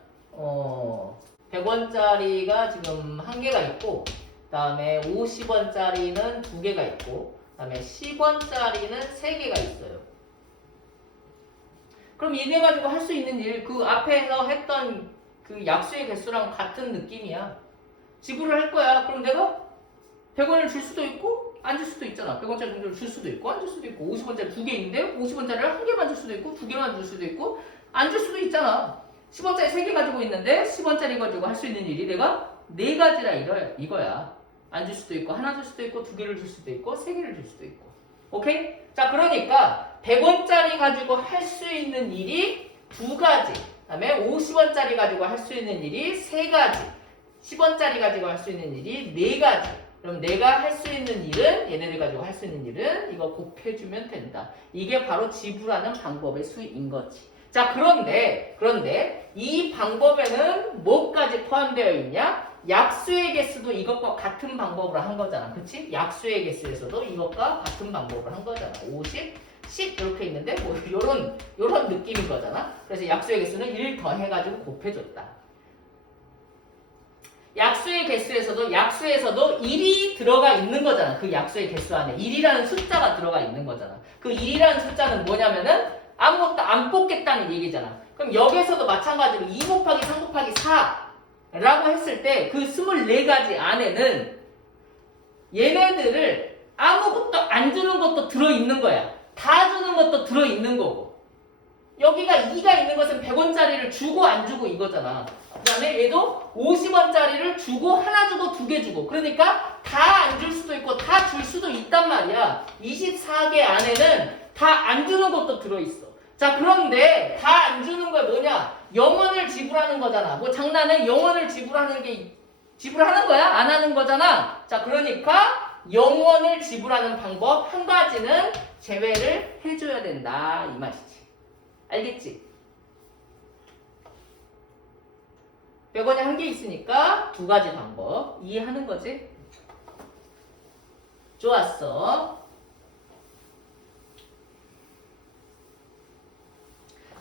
100원짜리가 지금 1개가 있고 그 다음에 50원짜리는 2개가 있고 그 다음에 10원짜리는 3개가 있어요. 그럼 이래 가지고 할 수 있는 일, 그 앞에서 했던 그 약수의 개수랑 같은 느낌이야. 지불을 할 거야. 그럼 내가 100원을 줄 수도 있고 안 줄 수도 있잖아. 100원짜리 정도를 줄 수도 있고 안 줄 수도 있고 50원짜리 2개 있는데 50원짜리를 한 개만 줄 수도 있고 2개만 줄 수도 있고 안 줄 수도 있잖아. 10원짜리 3개 가지고 있는데 10원짜리 가지고 할 수 있는 일이 내가 4가지라 이거야. 안 줄 수도 있고 하나 줄 수도 있고 2개를 줄 수도 있고 3개를 줄 수도 있고. 오케이? 자, 그러니까 100원짜리 가지고 할 수 있는 일이 2가지. 그다음에 50원짜리 가지고 할 수 있는 일이 3가지. 10원짜리 가지고 할 수 있는 일이 4가지. 그럼 내가 할 수 있는 일은 얘네들 가지고 할 수 있는 일은 이거 곱해주면 된다. 이게 바로 지불하는 방법의 수인 거지. 자, 그런데 이 방법에는 뭐까지 포함되어 있냐? 약수의 개수도 이것과 같은 방법으로 한 거잖아. 그치? 약수의 개수에서도 이것과 같은 방법으로 한 거잖아. 50, 10 이렇게 있는데 뭐 요런 느낌인 거잖아. 그래서 약수의 개수는 1 더해가지고 곱해줬다. 약수의 개수에서도 1이 들어가 있는 거잖아. 그 약수의 개수 안에 1이라는 숫자가 들어가 있는 거잖아. 그 1이라는 숫자는 뭐냐면은 아무것도 안 뽑겠다는 얘기잖아. 그럼 여기서도 마찬가지로 2 곱하기 3 곱하기 4라고 했을 때 그 24가지 안에는 얘네들을 아무것도 안 주는 것도 들어있는 거야. 다 주는 것도 들어있는 거고. 여기가 2가 있는 것은 100원짜리를 주고 안 주고 이거잖아. 그 다음에 얘도 50원짜리를 주고 하나 주고 2개 주고. 그러니까 다 안 줄 수도 있고 다 줄 수도 있단 말이야. 24개 안에는 다 안 주는 것도 들어있어. 자, 그런데 다 안 주는 거 뭐냐? 영원을 지불하는 거잖아. 뭐 장난해? 영원을 지불하는 거야? 안 하는 거잖아. 자, 그러니까 영원을 지불하는 방법 한 가지는 제외를 해줘야 된다 이 맛이지. 알겠지? 100원이 한 개 있으니까 2가지 방법 이해하는 거지? 좋았어.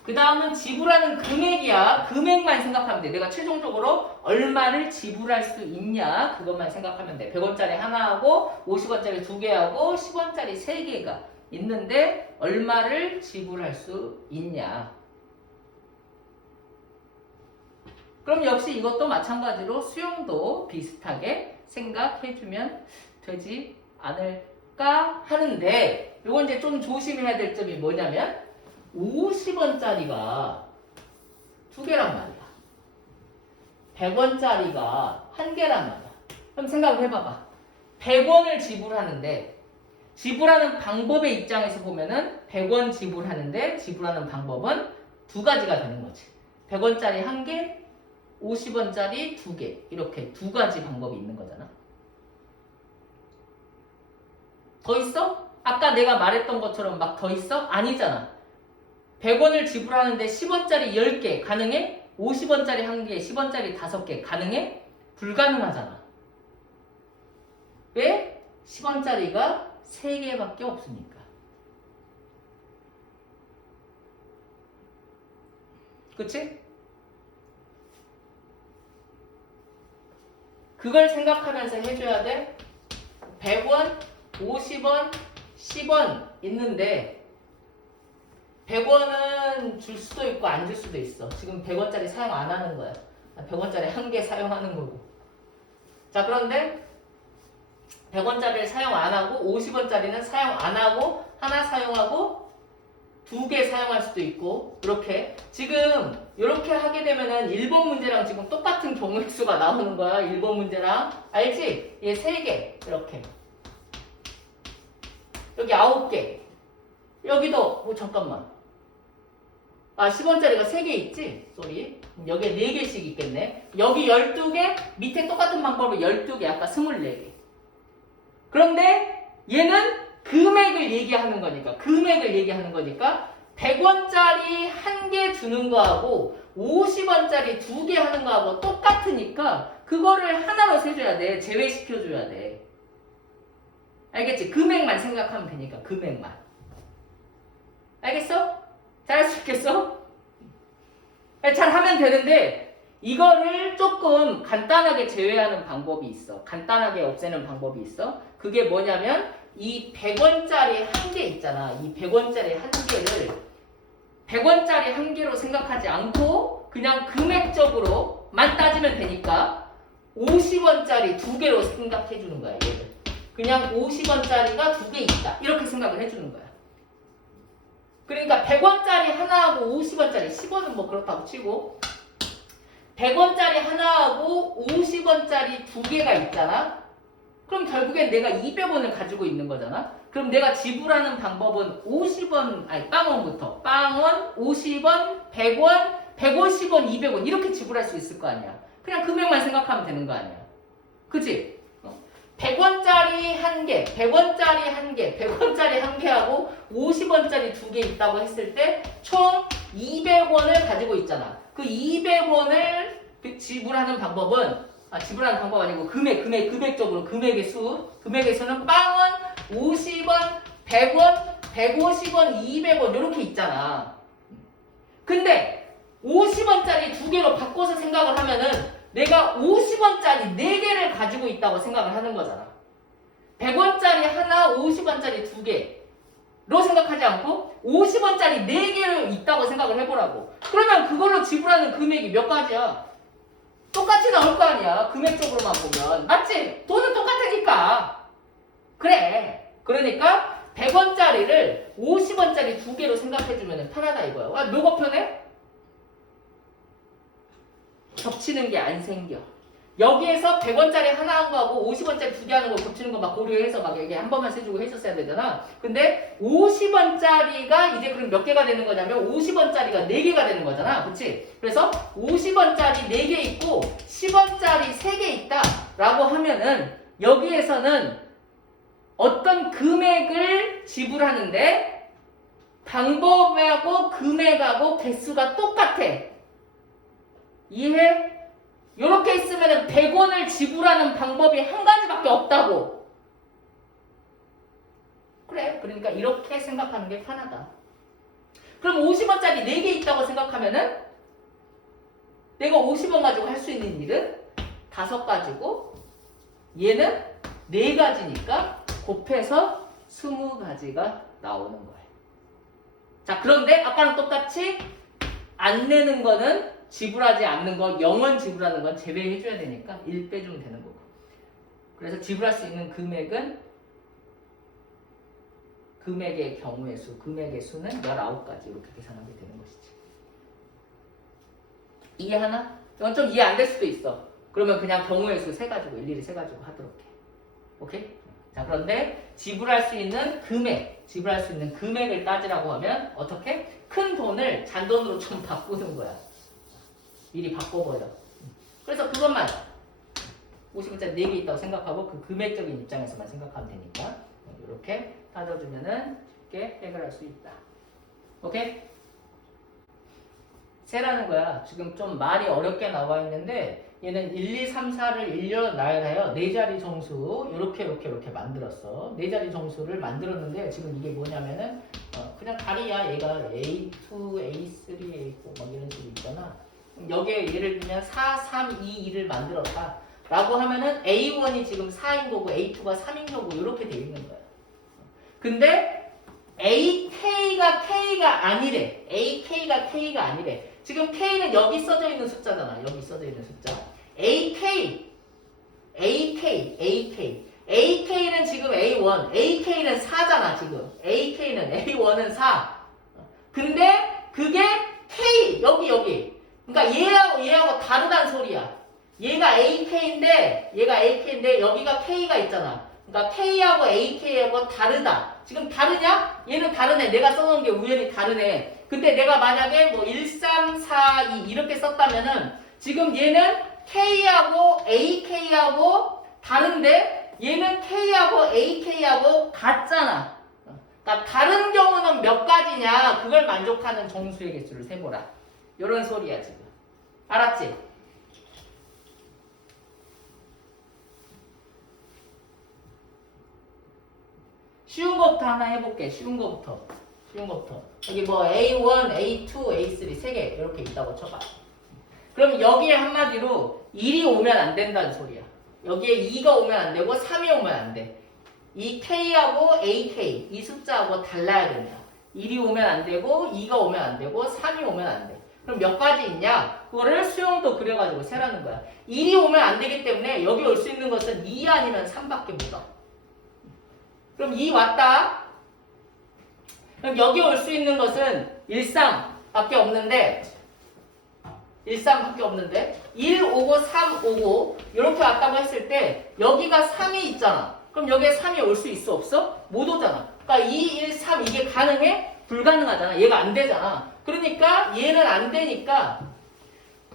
그 다음은 지불하는 금액이야. 금액만 생각하면 돼. 내가 최종적으로 얼마를 지불할 수 있냐 그것만 생각하면 돼. 100원짜리 하나하고 50원짜리 2개하고 10원짜리 3개가 있는데 얼마를 지불할 수 있냐. 그럼 역시 이것도 마찬가지로 수용도 비슷하게 생각해주면 되지 않을까 하는데 이건 이제 좀 조심해야 될 점이 뭐냐면 50원짜리가 2개란 말이야. 100원짜리가 1개란 말이야. 그럼 생각을 해봐봐. 100원을 지불하는데 지불하는 방법의 입장에서 보면은 100원 지불하는데 지불하는 방법은 2가지가 되는 거지. 100원짜리 1개, 50원짜리 2개 이렇게 2가지 방법이 있는 거잖아. 더 있어? 아까 내가 말했던 것처럼 막 더 있어? 아니잖아. 100원을 지불하는데 10원짜리 10개 가능해? 50원짜리 1개, 10원짜리 5개 가능해? 불가능하잖아. 왜? 10원짜리가 3개밖에 없으니까. 그치? 그걸 생각하면서 해줘야 돼. 100원, 50원, 10원 있는데 100원은 줄 수도 있고 안 줄 수도 있어. 지금 100원짜리 사용 안 하는 거야. 100원짜리 1개 사용하는 거고. 자, 그런데 100원짜리를 사용 안 하고 50원짜리는 사용 안 하고 하나 사용하고 2개 사용할 수도 있고 이렇게 지금 이렇게 하게 되면은 1번 문제랑 지금 똑같은 경우의 수가 나오는 거야. 1번 문제랑 알지? 얘 3개 이렇게 여기 9개 여기도 뭐 잠깐만 10원짜리가 3개 있지? 쏘리 여기에 4개씩 있겠네. 여기 12개 밑에 똑같은 방법으로 12개 아까 24개. 그런데 얘는 금액을 얘기하는 거니까 100원짜리 1개 주는 거하고 50원짜리 2개 하는 거하고 똑같으니까 그거를 하나로 세줘야 돼. 제외시켜줘야 돼. 알겠지? 금액만 생각하면 되니까 금액만. 알겠어? 잘할 수 있겠어? 잘 하면 되는데 이거를 조금 간단하게 제외하는 방법이 있어. 간단하게 없애는 방법이 있어. 그게 뭐냐면 이 100원짜리 1개 있잖아. 이 100원짜리 1개를 100원짜리 1개로 생각하지 않고 그냥 금액적으로만 따지면 되니까 50원짜리 2개로 생각해 주는 거야. 얘를. 그냥 50원짜리가 두 개 있다. 이렇게 생각을 해주는 거야. 그러니까 100원짜리 하나하고 50원짜리, 10원은 뭐 그렇다고 치고 100원짜리 하나하고 50원짜리 두 개가 있잖아. 그럼 결국엔 내가 200원을 가지고 있는 거잖아. 그럼 내가 지불하는 방법은 50원, 아니 빵원부터 빵원, 50원, 100원, 150원, 200원 이렇게 지불할 수 있을 거 아니야. 그냥 금액만 생각하면 되는 거 아니야. 그치? 100원짜리 한 개, 100원짜리 한 개, 100원짜리 한 개하고 50원짜리 두 개 있다고 했을 때 총 200원을 가지고 있잖아. 그 200원을 지불하는 방법은 지불하는 방법 아니고 금액적으로 금액의 수는 빵원, 50원, 100원, 150원, 200원 이렇게 있잖아. 근데 50원짜리 두 개로 바꿔서 생각을 하면은 내가 50원짜리 4개를 가지고 있다고 생각을 하는 거잖아. 100원짜리 하나, 50원짜리 두 개로 생각하지 않고 50원짜리 4개를 있다고 생각을 해보라고. 그러면 그걸로 지불하는 금액이 몇 가지야? 똑같이 나올 거 아니야. 금액적으로만 보면. 맞지? 돈은 똑같으니까. 그래. 그러니까 100원짜리를 50원짜리 두 개로 생각해주면 편하다 이거야. 뭐가 편해? 겹치는 게 안 생겨. 여기에서 100원짜리 하나 한 거하고 50원짜리 두 개 하는 거 겹치는 거 막 고려해서 막 이게 한 번만 세주고 해줬어야 되잖아. 근데 50원짜리가 이제 그럼 몇 개가 되는 거냐면 50원짜리가 4개가 되는 거잖아. 그치? 그래서 50원짜리 4개 있고 10원짜리 3개 있다 라고 하면은 여기에서는 어떤 금액을 지불하는데 방법하고 금액하고 개수가 똑같아. 이해? 이렇게 있으면 100원을 지불하는 방법이 한 가지밖에 없다고. 그래. 그러니까 이렇게 생각하는 게 편하다. 그럼 50원짜리 4개 있다고 생각하면은 내가 50원 가지고 할 수 있는 일은 5가지고 얘는 4가지니까 곱해서 20가지가 나오는 거예요. 자, 그런데 아까랑 똑같이 안 내는 거는 지불하지 않는 거, 0원 지불하는 건 제외해줘야 되니까 1 빼주면 되는 거고. 그래서 지불할 수 있는 금액은 금액의 경우의 수, 금액의 수는 19가지 이렇게 계산하게 되는 것이지. 이해하나? 이건 좀 이해 안 될 수도 있어. 그러면 그냥 경우의 수 세가지고 일일이 세가지고 하도록 해. 오케이? 자, 그런데 지불할 수 있는 금액, 지불할 수 있는 금액을 따지라고 하면 어떻게? 큰 돈을 잔돈으로 좀 바꾸는 거야. 미리 바꿔버려. 그래서 그것만 50원짜리 4개 있다고 생각하고 그 금액적인 입장에서만 생각하면 되니까 이렇게 따져주면은 쉽게 해결할 수 있다. 오케이? 세라는 거야. 지금 좀 말이 어렵게 나와 있는데 얘는 1, 2, 3, 4를 일렬로 나열하여 4자리 정수 이렇게 만들었어. 4자리 정수를 만들었는데 지금 이게 뭐냐면은 그냥 다리야. 얘가 A2, A3, A4 막 이런 식으로 있잖아. 여기에 예를 들면 4, 3, 2, 2를 만들었다 라고 하면은 A1이 지금 4인 거고 A2가 3인 거고 이렇게 돼 있는 거야. 근데 AK가 K가 아니래. AK가 K가 아니래. 지금 K는 여기 써져 있는 숫자잖아. 여기 써져 있는 숫자. AK는 지금 A1, AK는 4잖아 지금. AK는 A1은 4. 근데 그게 K 여기. 그러니까 얘하고 다르다는 소리야. 얘가 AK인데 여기가 K가 있잖아. 그러니까 K하고 AK하고 다르다. 지금 다르냐? 얘는 다르네. 내가 써놓은 게 우연히 다르네. 근데 내가 만약에 뭐 1, 3, 4, 2 이렇게 썼다면은 지금 얘는 K하고 AK하고 다른데 얘는 K하고 AK하고 같잖아. 그러니까 다른 경우는 몇 가지냐? 그걸 만족하는 정수의 개수를 세보라. 이런 소리야 지금. 알았지? 쉬운 거부터 하나 해볼게. 쉬운 거부터. 여기 뭐 A1, A2, A3 세 개 이렇게 있다고 쳐봐. 그럼 여기에 한마디로 1이 오면 안 된다는 소리야. 여기에 2가 오면 안 되고 3이 오면 안 돼. 이 K하고 AK 이 숫자하고 달라야 된다. 1이 오면 안 되고 2가 오면 안 되고 3이 오면 안 돼. 그럼 몇 가지 있냐? 그거를 수용도 그려가지고 세라는 거야. 1이 오면 안 되기 때문에 여기 올 수 있는 것은 2 아니면 3밖에 못 와. 그럼 2 왔다. 그럼 여기 올 수 있는 것은 1, 3밖에 없는데 1, 3밖에 없는데 1 오고 3 오고 이렇게 왔다고 했을 때 여기가 3이 있잖아. 그럼 여기에 3이 올 수 있어 없어? 못 오잖아. 그러니까 2, 1, 3 이게 가능해? 불가능하잖아. 얘가 안 되잖아. 그러니까 얘는 안 되니까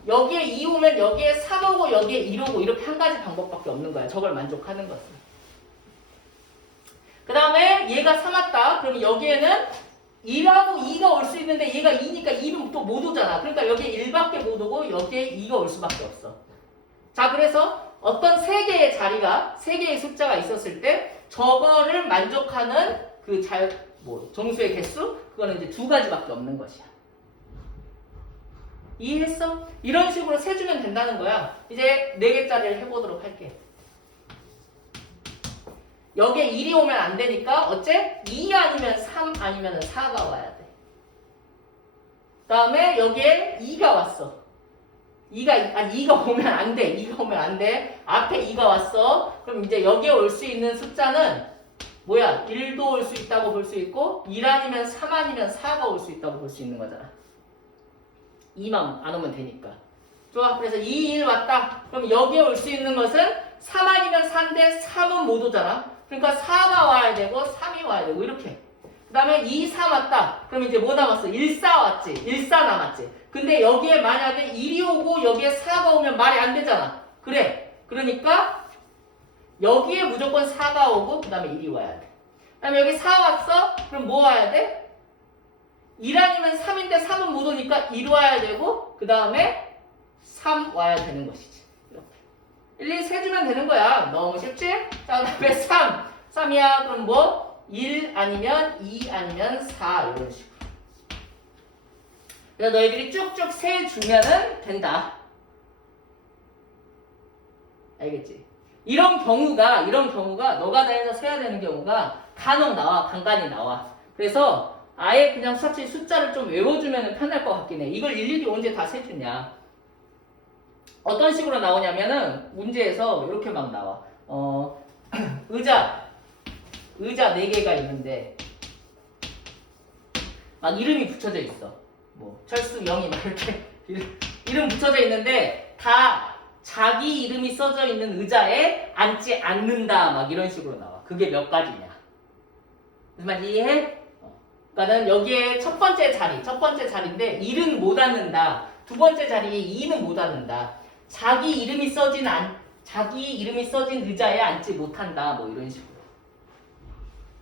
여기에 2 오면 여기에 3 오고 여기에 1 오고 이렇게 한 가지 방법밖에 없는 거야. 저걸 만족하는 것은. 그 다음에 얘가 3 왔다. 그러면 여기에는 1하고 2가 올 수 있는데 얘가 2니까 2는 또 못 오잖아. 그러니까 여기에 1밖에 못 오고 여기에 2가 올 수밖에 없어. 자, 그래서 어떤 세 개의 자리가, 세 개의 숫자가 있었을 때 저거를 만족하는 그 정수의 개수? 그거는 이제 두 가지밖에 없는 것이야. 이해했어? 이런 식으로 세주면 된다는 거야. 이제 4개짜리를 해보도록 할게. 여기에 1이 오면 안 되니까 어째? 2 아니면 3 아니면 4가 와야 돼. 그 다음에 여기에 2가 왔어. 2가 오면 안 돼. 2가 오면 안 돼. 앞에 2가 왔어. 그럼 이제 여기에 올 수 있는 숫자는 뭐야? 1도 올 수 있다고 볼 수 있고 1 아니면 3 아니면 4가 올 수 있다고 볼 수 있는 거잖아. 2만 안 오면 되니까. 좋아. 그래서 2, 1 왔다. 그럼 여기에 올 수 있는 것은 3 아니면 4인데 3은 못 오잖아. 그러니까 4가 와야 되고 3이 와야 되고 이렇게. 그 다음에 2, 3 왔다. 그럼 이제 뭐 남았어? 1, 4 왔지. 1, 4 남았지. 근데 여기에 만약에 1이 오고 여기에 4가 오면 말이 안 되잖아. 그래. 그러니까 여기에 무조건 4가 오고 그 다음에 1이 와야 돼. 그 다음에 여기 4 왔어? 그럼 뭐 와야 돼? 1 아니면 3인데 3은 못 오니까 1 와야 되고 그 다음에 3 와야 되는 것이지. 이렇게. 1, 2 세주면 되는 거야. 너무 쉽지? 자, 그 다음에 3. 3이야. 그럼 뭐? 1 아니면 2 아니면 4 이런 식으로. 그래서 너희들이 쭉쭉 세주면은 된다. 알겠지? 이런 경우가 너가 다 해서 세야 되는 경우가 간혹 나와. 간간히 나와. 그래서 아예 그냥 사실 숫자를 좀 외워주면 편할 것 같긴 해. 이걸 일일이 언제 다 세주냐. 어떤 식으로 나오냐면은 문제에서 이렇게 막 나와. 의자 4개가 있는데 막 이름이 붙여져 있어. 뭐 철수, 영희 막 이렇게 이름 붙여져 있는데 다 자기 이름이 써져 있는 의자에 앉지 않는다 막 이런 식으로 나와. 그게 몇 가지냐. 무슨 말인지 이해해? 그러니까는 여기에 첫 번째 자리인데 1은 못 앉는다. 두 번째 자리에 2는 못 앉는다. 자기 이름이 써진 의자에 앉지 못한다. 뭐 이런 식으로.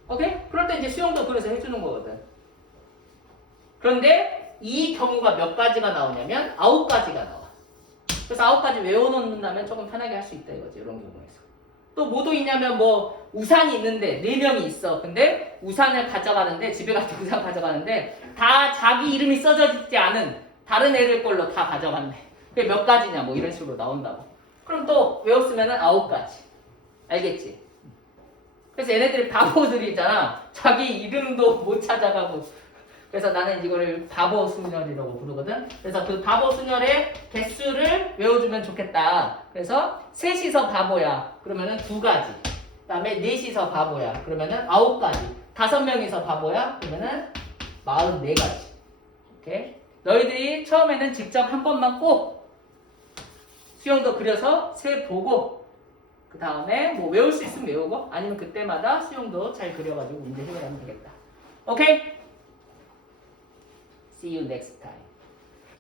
오케이? 그럴 때 이제 수영도 그래서 해주는 거거든. 그런데 이 경우가 몇 가지가 나오냐면 9가지가 나와. 그래서 9가지 외워놓는다면 조금 편하게 할 수 있다 이거지. 이런 경우에서. 또 뭐도 있냐면 뭐 우산이 있는데 4명이 있어. 근데 우산을 가져가는데 집에 갈 때 우산 가져가는데 다 자기 이름이 써져 있지 않은 다른 애들 걸로 다 가져간대. 그게 몇 가지냐 뭐 이런 식으로 나온다고. 그럼 또 외웠으면은 9가지. 알겠지? 그래서 얘네들이 바보들이잖아. 자기 이름도 못 찾아가고. 그래서 나는 이거를 바보 순열이라고 부르거든. 그래서 그 바보 순열의 개수를 외워주면 좋겠다. 그래서 셋이서 바보야. 그러면은 2가지. 그 다음에 넷이서 바보야. 그러면은 9가지. 5명이서 바보야. 그러면은 44가지. 오케이? 너희들이 처음에는 직접 한 번만 꼭 수영도 그려서 세 보고 그 다음에 뭐 외울 수 있으면 외우고 아니면 그때마다 수영도 잘 그려가지고 문제 해결하면 되겠다. 오케이? See you next time.